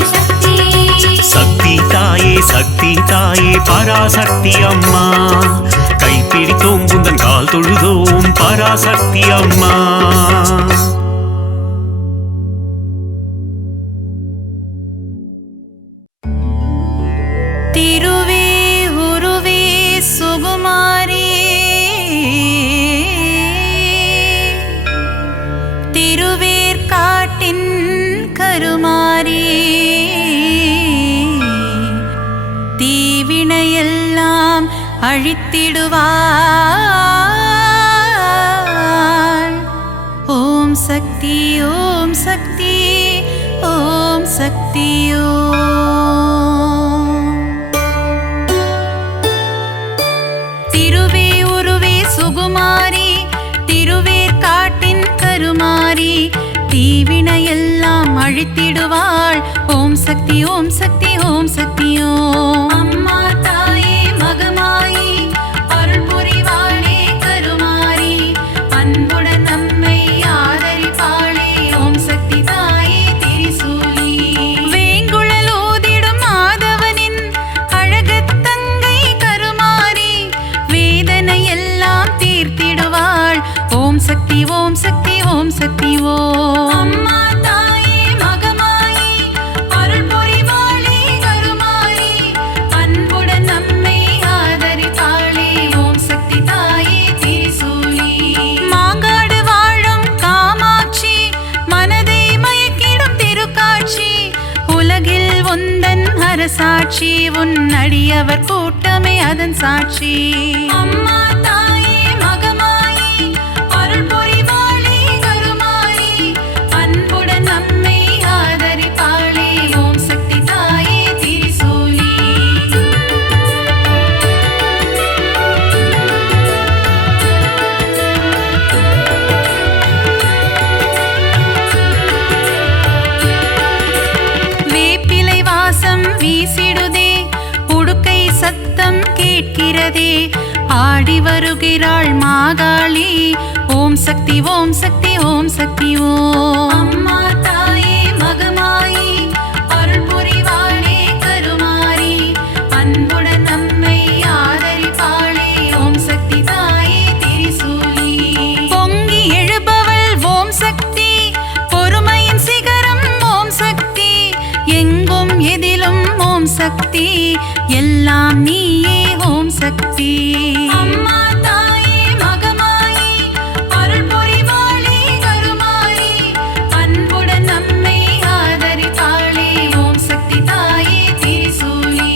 சக்தி சக்தி தாயே பராசக்தி அம்மா கைப்பிடித்தோம் குந்தன் கால் தொழுதோம் பராசக்தி அம்மா திருவே உருவே சுகுமாரி திருவேற்காட்டின் கருமாரி தீவினையெல்லாம் அழித்திடுவாள் ஓம் சக்தி ஓம் சக்தி ஓம் சக்தி ஓம் திருவே உருவே சுகுமாரி திருவேற்காட்டின் கருமாரி தீவினையெல்லாம் அழித்திடுவாள் ஓம் சக்தி ஓம் சக்தி ஓம் சக்தி ஓம் அம்மா தாயே மகமாயி அருள் புரிவாளே கருமாரி அன்புடன் நம்மை ஆதரிப்பாளே ஓம் சக்தி தாயே திரிசூலி வேங்குழல் ஊதிடும் மாதவனின் அழகுத் தங்கை கருமாரி வேதனை எல்லாம் தீர்த்திடுவாள் ஓம் சக்தி ஓம் சக்தி ஓம் சக்தி ஓம் அம்மா தாயே மகமாயி அருள் புரிவாளே கருமாரி அன்புடன் அரசாட்சி உன் அடியவர் கூட்டமே அதன் சாட்சி. அம்மா தாயே மகமாயி அருள் புரிவாளே கருமாரி அன்புடன் நம்மை ஆதரிப்பாளே ஓம் சக்தி தாயே திரிசூலி. வேப்பிலை வாசம் வீசிடுதே, உடுக்கை சத்தம் கேட்கிறதே, ஆடி வருகிறாள் மாகாளி ஓம் சக்தி ஓம் சக்தி ஓம் சக்தி ஓம். அம்மா தாயே மகமாயி அருள் புரிவாளே கருமாரி அன்புடன் நம்மை ஆதரிப்பாளே ஓம் சக்தி தாயே திரிசூலி. பொங்கி எழுபவள் ஓம் சக்தி, பொறுமையின் சிகரம் ஓம் சக்தி, எங்கும் எதிலும் ஓம் சக்தி, எல்லாம் நீயே ஓம் சக்தி. அம்மா தாயே மகமாயி அருள் புரிவாளே கருமாரி அன்புடன் நம்மை ஆதரிப்பாளே ஓம் சக்தி தாயே திரிசூலி.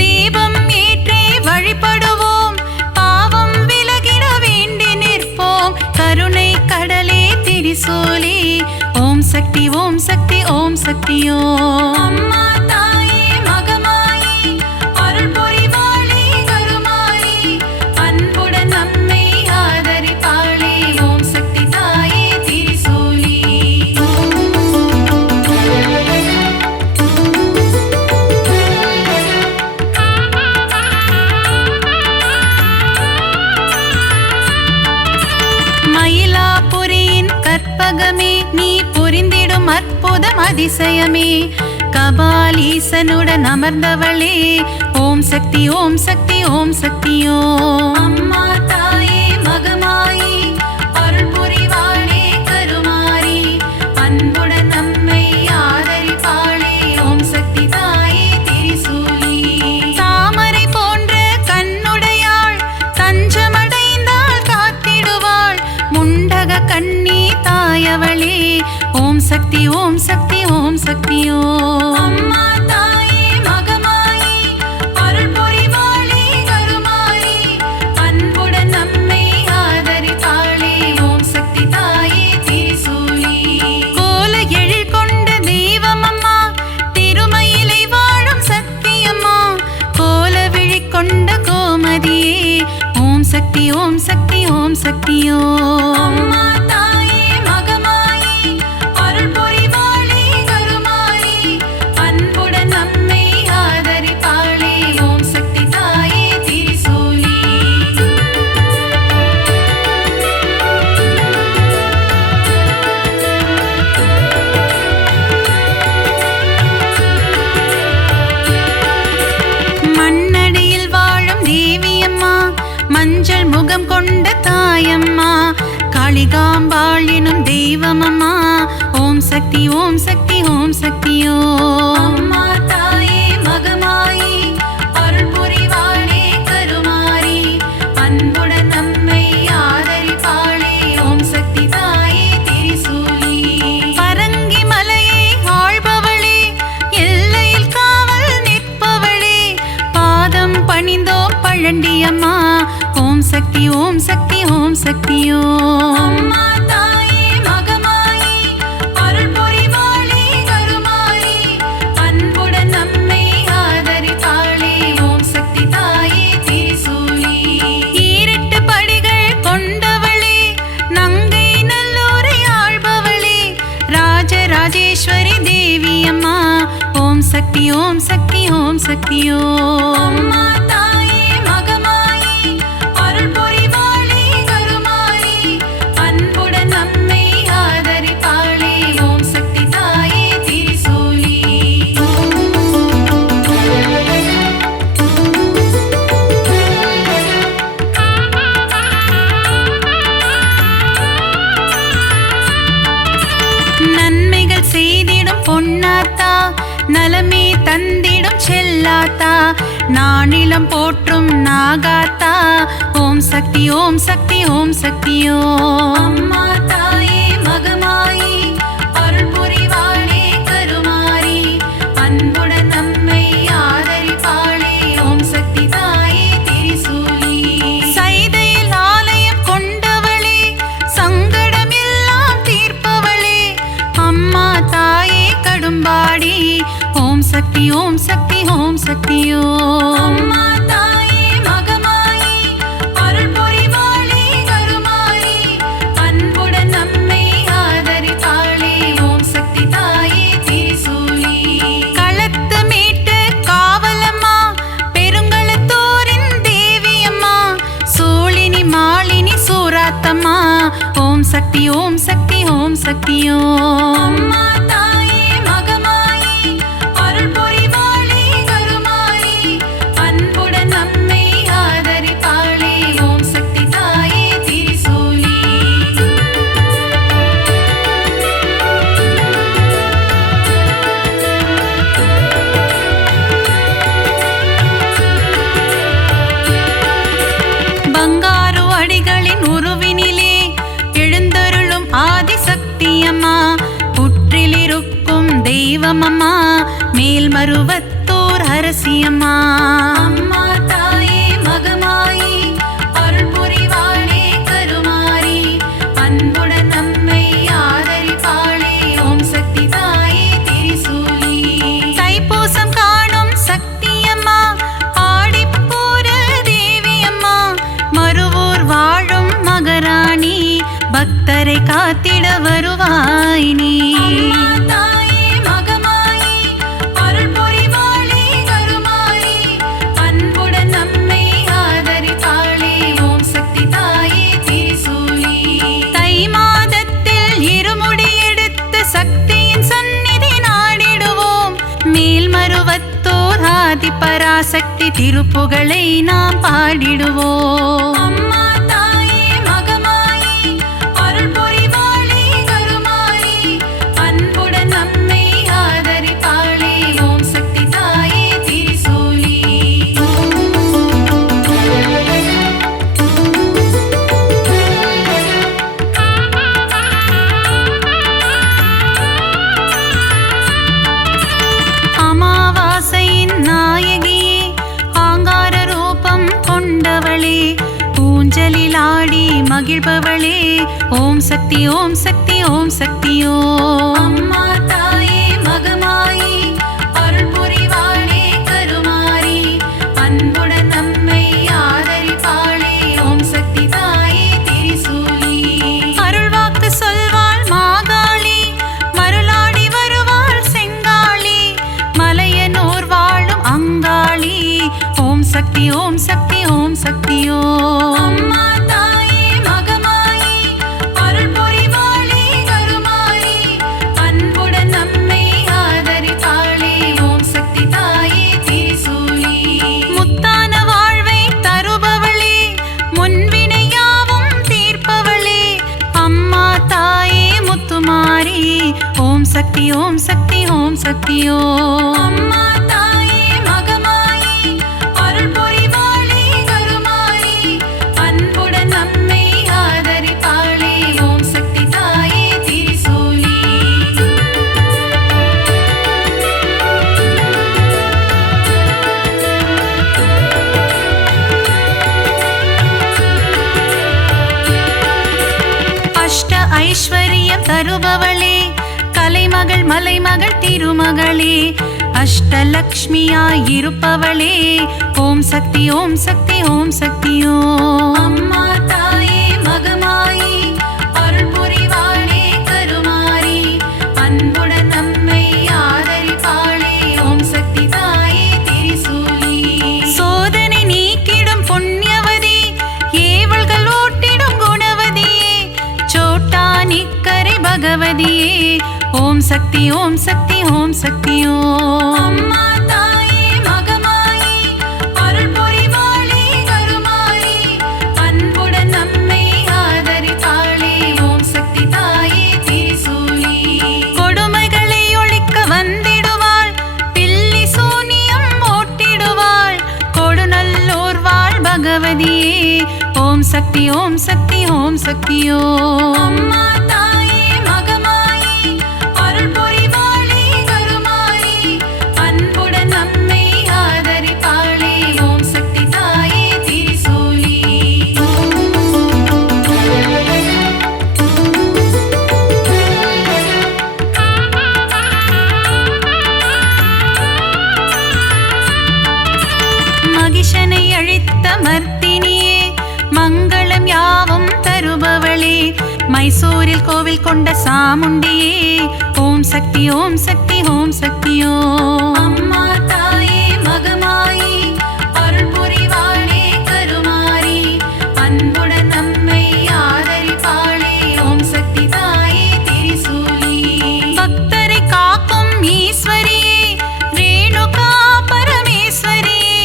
தீபம் ஏற்றி வழிபடுவோம், பாவம் விலகிட வேண்டி நிற்போம், கருணை கடலே திரிசூலி ஓம் சக்தி ஓம் சக்தி ஓம் சக்தி ஓம். அம்மா தாயே மகமாயி அருள் புரிவாளே கருமாரி அன்புடன் நம்மை ஆதரிப்பாளே ஓம் சக்தி தாயே திரிசூலி. மயிலாபுரியின் கற்பகமே, நீ புரிந்திடும் அற்புதம் அதிசயமே, கபாலீசனுடன் அமர்ந்தவளே ஓம் சக்தி ஓம் சக்தி ஓம் சக்தி ஓம். அம்மா தாயே மகமாயி அருள் புரிவாளே கருமாரி அன்புடன் நம்மை ஆதரிப்பாளே ஓம் சக்தி தாயே திரிசூலி. தாமரை போன்ற கண்ணுடையாள், தஞ்சமடைந்தாள் காத்திடுவாள், முண்டக கண்ணி தாயவளே ஓம் சக்தி ஓம் சக்தி ஓம் சக்தி ஓம். அம்மா தாயே மகமாயி அருள் புரிவாளே கருமாரி அன்புடன் நம்மை ஆதரிப்பாளே ஓம் சக்தி தாயே திரிசூலி. கோல எழில் கொண்ட தெய்வமம்மா, திருமயிலை வாழும் சக்தியம்மா, கோல விழி கொண்ட கோமதியே ஓம் சக்தி ஓம் சக்தி ஓம் சக்தி ஓம். அம்மா தாயே மகமாயி அருள் புரிவாளே கருமாரி அன்புடன் நம்மை ஆதரிப்பாளே ஓம் சக்தி தாயே திரிசூலி. மண்ணடியில் வாழும் தேவியம்மா, மஞ்சள் முகம் கொண்ட தாயம்மா, காளிகாம்பாள் எனும் தெய்வமம்மா ஓம் சக்தி ஓம் சக்தி ஓம் சக்தி ஓம். அம்மா தாயே மகமாயி அருள் புரிவாளே கருமாரி அன்புடன் நம்மை ஆதரிப்பாளே ஓம் சக்தி தாயே திரிசூலி. பரங்கி மலையை ஆள்பவளே, எல்லையில் காவல் நிற்பவளே, பாதம் பணிந்தோம் பழண்டியம்மா ஓம் சக்தி ஓம் சக்தி ஓம் சக்தி ஓம். அம்மா தாயே மகமாயி அருள் புரிவாளே கருமாரி அன்புடன் நம்மை ஆதரிப்பாளே ஓம் சக்தி தாயே திரிசூலி. ஈரெட்டு படிகள் கொண்டவளே, நங்கை நல்லூரை ஆள்பவளே, ராஜராஜேஸ்வரி தேவியம்மா ஓம் சக்தி ஓம் சக்தி ஓம் சக்தி ஓம். அம்மா தாயே மகமாயி அருள் புரிவாளே கருமாரி அன்புடன் நம்மை ஆதரிப்பாளே ஓம் சக்தி தாயே திரிசூலி. நன்மைகள் செய்திடும் பொன்னாத்தா, நலமே தந்திடும் செல்லாத்தா, நானிலம் போற்றும் நாகாத்தா ஓம் சக்தி ஓம் சக்தி ஓம் சக்தி ஓம். அம்மா தாயே மகமாயி அருள் புரிவாளே கருமாரி அன்புடன் நம்மை சக்தி ஓம் சக்தி ஓம் சக்தி ஓம். அம்மா தாயே மகமாயி அருள் புரிவாளே கருமாரி அன்புடன் நம்மை ஆதரிப்பாளே ஓம் சக்தி தாயே திரிசூலி. களத்து மீட்டு காவலம்மா பெருங்களத்தூரின் தேவியம்மா சூழினி மாலினி சூராத்தம்மா ஓம் சக்தி ஓம் சக்தி ஓம் சக்தி ஓம். அம்மா தாயே மகமாயி அருள் புரிவாளே கருமாரி அன்புடன் நம்மை ஆதரிப்பாளே ஓம் சக்தி தாயே திரிசூலி. பங்காரு அடிகளின் உருவினிலே எழுந்தருளும் ஆதிசக்தியம்மா புற்றிலிருக்கும் தெய்வமம்மா மேல்மருவத்தூர் அரசியம்மா. அம்மா தாயே மகமாயி அருள் புரிவாளே கருமாரி அன்புடன் நம்மை ஆதரிப்பாளே ஓம் சக்தி தாயே திரிசூலி. தைப்பூசம் காணும் சக்தியம்மா ஆடிப்பூர தேவியம்மா மருவூர் வாழும் மகராணி பக்தரை காத்திட வருவாய் நீ. அம்மா தாயே மகமாயி அருள் புரிவாளே கருமாரி அன்புடன் நம்மை ஆதரிப்பாளே ஓம் சக்தி தாயே திரிசூலி. தை மாதத்தில் இருமுடி எடுத்து சக்தியின் சந்நிதி நாடிடுவோம் மேல்மருவத்தோர் ஆதி பராசக்தி திருப்புகழை நாம் பாடிடுவோம். அம்மா தாயே மகமாயி அருள் புரிவாளே கருமாரி அன்புடன் நம்மை ஆதரிப்பாளே ஓம் சக்தி தாயே திரிசூலி. அமாவாசையின் நாயகியே ஆங்கார ரூபம் கொண்டவளே ஊஞ்சலில் ஆடி மகிழ்பவளே ஓம் சக்தி ஓம் சக்தி ஓம் சக்தி ஓம். அம்மா தாயே மகமாயி அருள் புரிவாளே கருமாரி அன்புடன் நம்மை ஆதரிப்பாளே ஓம் சக்தி தாயே திரிசூலி. அருள்வாக்கு சொல்வாள் மாகாளி மருளாடி வருவாள் செங்காளி மலையனூர் வாழும் அங்காளி ஓம் சக்தி ஓம் சக்தி ஓம் சக்தி ஓம். அம்மா தாயே மகமாயி அருள் புரிவாளே கருமாரி அன்புடன் நம்மை ஆதரிப்பாளே ஓம் சக்தி தாயே திரிசூலி. முத்தான வாழ்வை தருபவளே முன்வினையாவும் தீர்ப்பவளே அம்மா தாயே முத்துமாரி ஓம் சக்தி ஓம் சக்தி ஓம் சக்தி ஓம். அம்மா தாயே மகமாயி அருள் புரிவாளே கருமாரி அன்புடன் நம்மை ஆதரிப்பாளே ஓம் சக்தி தாயே திரிசூலி. அஷ்ட ஐஸ்வர்யம் தருபவளே கலைமகள் மலைமகள் திருமகளே அஷ்டலக்ஷ்மியாய் இருப்பவளே ஓம் சக்தி ஓம் சக்தி ஓம் சக்தி ஓம். அம்மா தாயே மகமாயி அருள் புரிவாளே கருமாரி அன்புடன் நம்மை ஆதரிப்பாளே ஓம் சக்தி தாயே திரிசூலி. சோதனை நீக்கிடும் புண்ணியவதி ஏவல்கள் ஓட்டிடும் குணவதியே சோட்டா நிக்கரை பகவதியே ஓம் சக்தி ஓம் சக்தி ஓம் சக்தி ஓம். அம்மா தாயே மகமாயி அருள் புரிவாளே கருமாரி அன்புடன் நம்மை ஆதரிப்பாளே ஓம் சக்தி தாயே திரிசூலி. கொடுமைகளை ஒழிக்க வந்திடுவாள் பில்லி சூனியம் ஓட்டிடுவாள் கொடுநல்லூர் வாழ் பகவதியே ஓம் சக்தி ஓம் சக்தி ஓம் சக்தி ஓம். அம்மா தாயே மகமாயி அருள் புரிவாளே கருமாரி அன்புடன் நம்மை ஆதரிப்பாளே ஓம் சக்தி தாயே திரிசூலி. கோவில் கொண்ட சாமுண்டியே ஓம் சக்தி ஓம் சக்தி ஓம் சக்தியோ. அம்மா தாயே மகமாயி அருள் புரிவாளே கருமாரி அன்புடன் நம்மை ஆதரிப்பாளே ஓம் சக்தி தாயே திரிசூலி. பக்தரை காக்கும் ஈஸ்வரியே ரேணுகா பரமேஸ்வரியே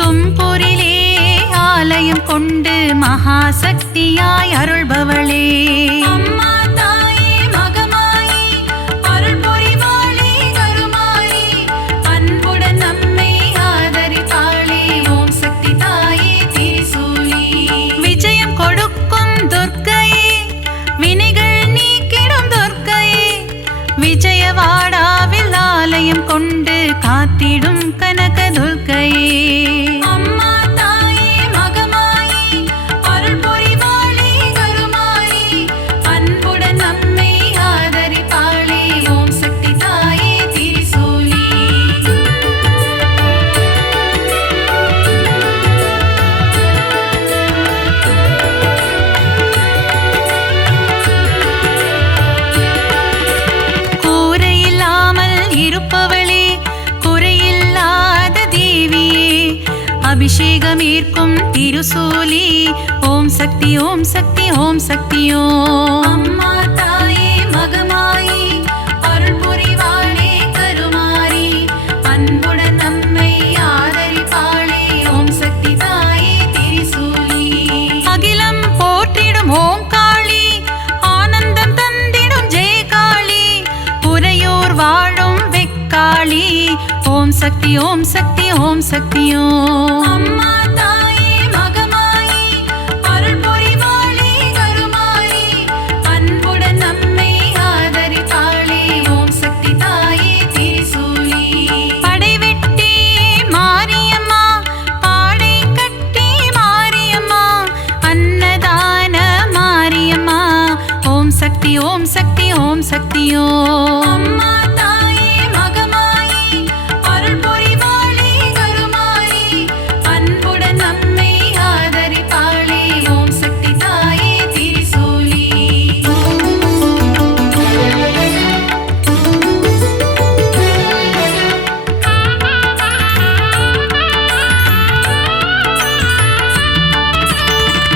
தும்பூரிலே ஆலயம் கொண்டு மகாசக்தியாய் அருள்பவளே. அம்மா தாயே மகமாயி அருள் புரிவாளே கருமாரி அன்புடன் நம்மை ஆதரிப்பாளே ஓம் சக்தி தாயே திரிசூலி. விஜயம் கொடுக்கும் துர்க்கையே வினைகள் நீக்கிடும் துர்க்கையே விஜயவாடாவில் ஆலயம் கொண்டு காத்திடும் கனக துர்க்கையே. அம்மா தாயே மகமாயி அருள் புரிவாளே கருமாரி அன்புடன் நம்மை ஆதரிப்பாளே ஓம் சக்தி தாயே திரிசூலி. கூரையில்லாமல் இருப்பவளே குறையில்லாத தேவியே அபிஷேகம் ஏற்கும் திருசூலி ஓம் சக்தி ஓம் சக்தி ஓம் சக்தியோ. அம்மா தாயே மகமாயி அருள் புரிவாளே கருமாரி அன்புடன் நம்மை ஆதரிப்பாளே ஓம் சக்தி தாயே திரிசூலி. அகிலம் போற்றிடும் ஓம் காளி ஆனந்தம் தந்திடும் ஜெய காளி உறையூர் வாழும் வெக்காளி ஓம் சக்தி ஓம் சக்தி ஓம் சக்தியோ. அம்மா தாயே மகமாயி அருள் புரிவாளே கருமாரி அன்புடன் நம்மை ஆதரிப்பாளே ஓம் சக்தி தாயே திரிசூலி. படைவெட்டி மாரியம்மா பாடை கட்டி மாரியம்மா அன்னதான மாரியம்மா ஓம் சக்தி ஓம் சக்தி ஓம் சக்தியோ. அம்மா தாயே மகமாயி அருள் புரிவாளே கருமாரி அன்புடன் நம்மை ஆதரிப்பாளே ஓம் சக்தி தாயே திரிசூலி.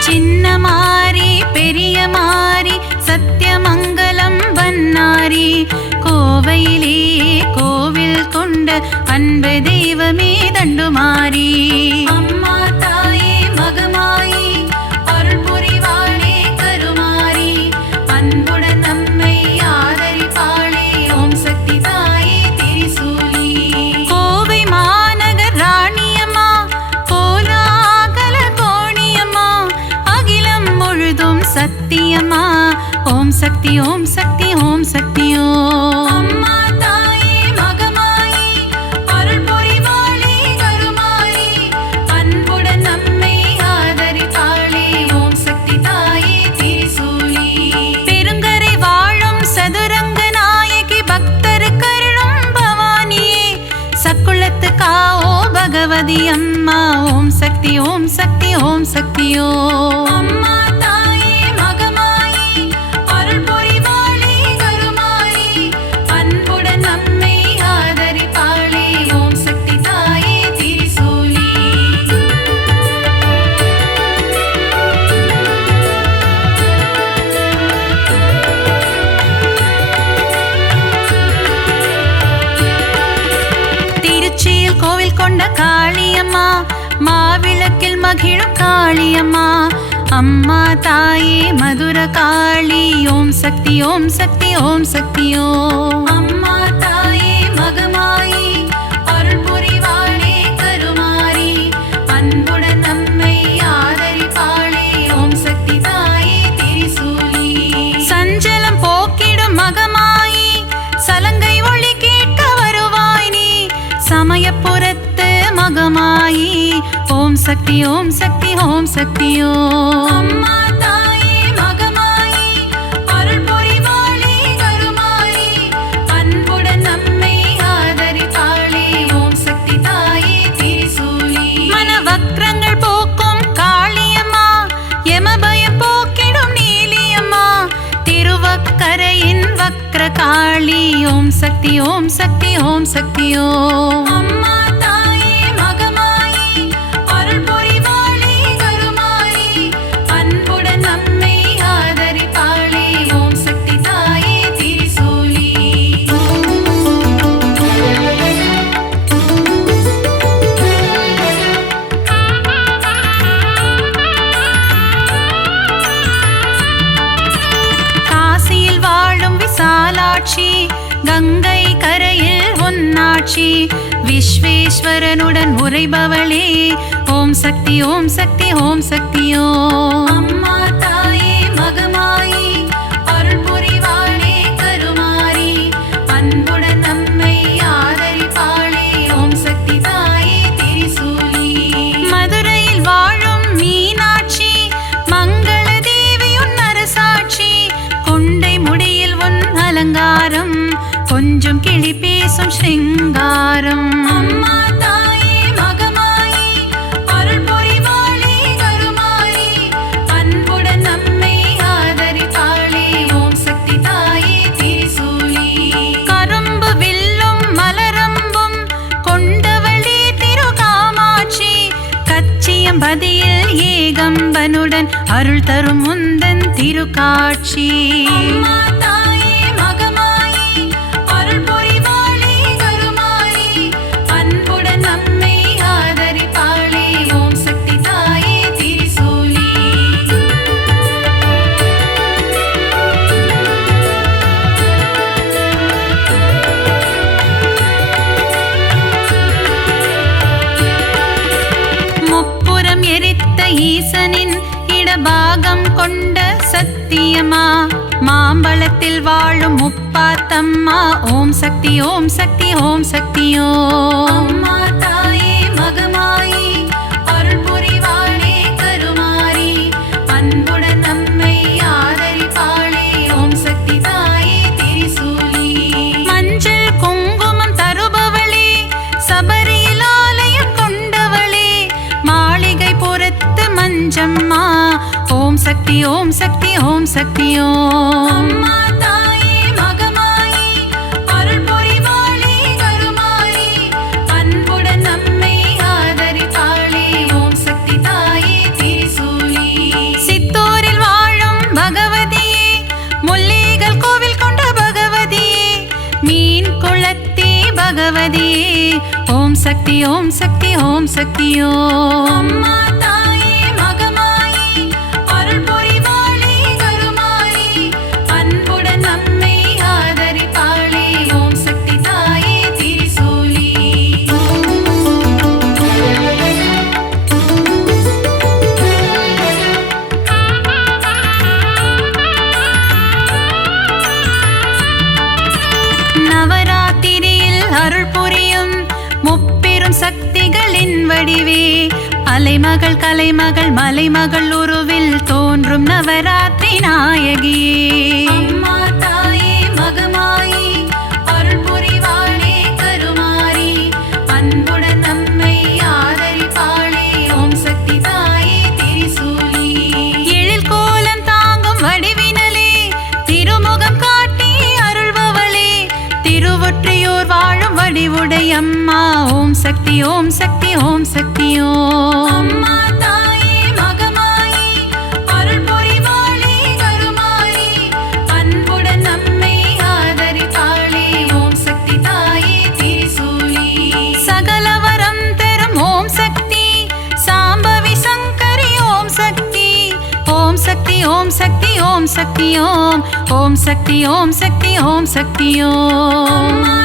சின்ன மாரி பெரிய மாரி சத்தியமங்கலம் பன்னாரி கோவையிலே கோவில் கொண்ட அன்பு தெய்வமே தண்டுமாரி. அம்மா தாயே மகமாயி அருள் புரிவாளே கருமாரி அன்புடன் நம்மை ஆதரிப்பாளே ஓம் சக்தி தாயே திரிசூலி. கோவை மாநகர் ராணியம்மா கோலாகல கோணியம்மா அகிலம் முழுதும் சத்தியம்மா ஓம் சக்தி ஓம் சக்தி ஓம் சக்தியோ. அம்மா தாயே மகமாயி அருள் புரிவாளே கருமாரி அன்புடன் நம்மை ஆதரிப்பாளே ஓம் சக்தி தாயே திரிசூலி. பெருங்கரை வாழும் சதுரங்க நாயகி பக்தர் கருளும் பவானியே சக்குளத்து காவோ பகவதி அம்மா ஓம் சக்தி ஓம் சக்தி ஓம் சக்தியோ. அம்மா தாயே மகமாயி அருள் புரிவாளே கருமாரி அன்புடன் நம்மை ஆதரிப்பாளே ஓம் சக்தி தாயே திரிசூலி. திருச்சியில் கோவில் கொண்ட காளியம்மா மாவிளக்கில் மகிழும் காளியம்மா அம்மா தாயே மதுர காளி ஓம் சக்தி ஓம் சக்தி ஓம் சக்தியோ. அம்மா தாயே மகமாயி அருள் புரிவாளே கருமாரி அன்புடன் நம்மை ஆதரிப்பாளே ஓம் சக்தி தாயே திரிசூலி. சஞ்சலம் போக்கிடும் மகமாயி சலங்கை ஒளி கேட்க வருவாய் நீ சமயபுரத்து மகமாயி ஓம் சக்தி ஓம் சக்தி ஓம் சக்தியோ. அம்மா தாயே மகமாயி அருள் புரிவாளே கருமாரி அன்புடன் நம்மை ஆதரிப்பாளே ஓம் சக்தி தாயே திரிசூலி. மனவக்ரங்கள் போக்கும் காளியம்மா யமபயம் போக்கிடும் நீலியம்மா திருவக்கரை காளி ஓம் சக்தி ஓம் சக்தி ஓம் சக்தி ஓம். அம்மா தாயே மகமாயி அருள் புரிவாளே கருமாயி அன்புடன் நம்மை ஆதரிப்பாளே ஓம் சக்தி தாயே திரிசூலி. காசியில் வாழும் விசாலாட்சி கங்கை கரையில் உன்னாட்சி விஸ்வேஸ்வரனுடன் உரைபவளே ஓம் சக்தி ஓம் சக்தி ஓம் சக்தி ஓம். அம்மா தாயே மகமாயி அருள் புரிவாளே கருமாரி அன்புடன் நம்மை ஆதரிப்பாளே ஓம் சக்தி தாயே திரிசூலி. மதுரையில் வாழும் மீனாட்சி மங்கள தேவி உன் அரசாட்சி கொண்டை முடியில் உன் அலங்காரம் கொஞ்சம் கிளி பேசும் ஸ்ருங்காரம். அம்மா தாயே மகமாயி அருள் புரிவாளே கருமாரி அன்புடன் நம்மை ஆதரிப்பாளே ஓம் சக்தி தாயே திரிசூலி. கரும்பு வில்லும் மலரம்பும் கொண்டவளே திருகாமாட்சி கச்சியம்பதியில் ஏகம்பனுடன் அருள் தரும் முந்தன் திருக்காட்சி. அம்மா தாயே மகமாயி அருள் புரிவாளே கருமாரி அன்புடன் நம்மை ஆதரிப்பாளே ஓம் சக்தி தாயே திரிசூலி. முப்புறம் எரித்த ஈசனின் இடபாகம் கொண்ட சத்தியமா மாம்பழத்தில் வாழும் முப்பாத்தம்மா ஓம் சக்தி ஓம் சக்தி ஓம் சக்தி ஓம். அம்மா தாயே மகமாயி அருள் புரிவாளே கருமாரி அன்புடன் நம்மை ஆதரிப்பாளே ஓம் சக்தி தாயே திரிசூலி. மஞ்சள் குங்குமம் தருபவளே சபரியில் ஆலயம் கொண்டவளே மாளிகை புறத்து மஞ்சம்மா ஓம் சக்தி ஓம் சக்தி ஓம் சக்தி ஓம். அம்மா தாயே மகமாயி அருள் புரிவாளே கருமாரி அன்புடன் நம்மை ஆதரிப்பாளே ஓம் சக்தி தாயே திரிசூலி. சித்தூரில் வாழும் பகவதியே முல்லைகள் கோவில் கொண்ட பகவதியே மீன் குளத்தி பகவதியே ஓம் சக்தி ஓம் சக்தி ஓம் சக்தி ஓம். அம்மா தாயே மகமாயி அருள் புரிவாளே கருமாரி அன்புடன் நம்மை ஆதரிப்பாளே ஓம் சக்தி தாயே திரிசூலி. நவராத்திரியில் அருள் புரியும் முப்பெரும் சக்திகளின் வடிவே அலைமகள் கலைமகள் மலைமகள் உருவில் தோன்றும் நவராத்திரி நாயகியே. அம்மா தாயே மகமாயி அருள் புரிவாளே கருமாரி அன்புடன் நம்மை ஆதரிப்பாளே ஓம் சக்தி தாயே திரிசூலி. எழில் கோலம் தாங்கும் வடிவினலே திருமுகம் காட்டி அருள்பவளே திருவொற்றியூர் வாழும் வடிவுடையம்மா ஓம் சக்தி ஓம் சக்தி ஓம் சக்தி ஓம். அம்மா தாயே மகமாயி அருள் புரிவாளே கருமாரி அன்புடன் நம்மை ஆதரிப்பாளே ஓம் சக்தி தாயே திரிசூலி. சகலவரம் தரும் ஓம் சக்தி சாம்பவி சங்கரி ஓம் சக்தி ஓம் சக்தி ஓம் சக்தி ஓம் சக்தி ஓம் ஓம் சக்தி ஓம் சக்தி ஓம் சக்தி ஓம். அம்மா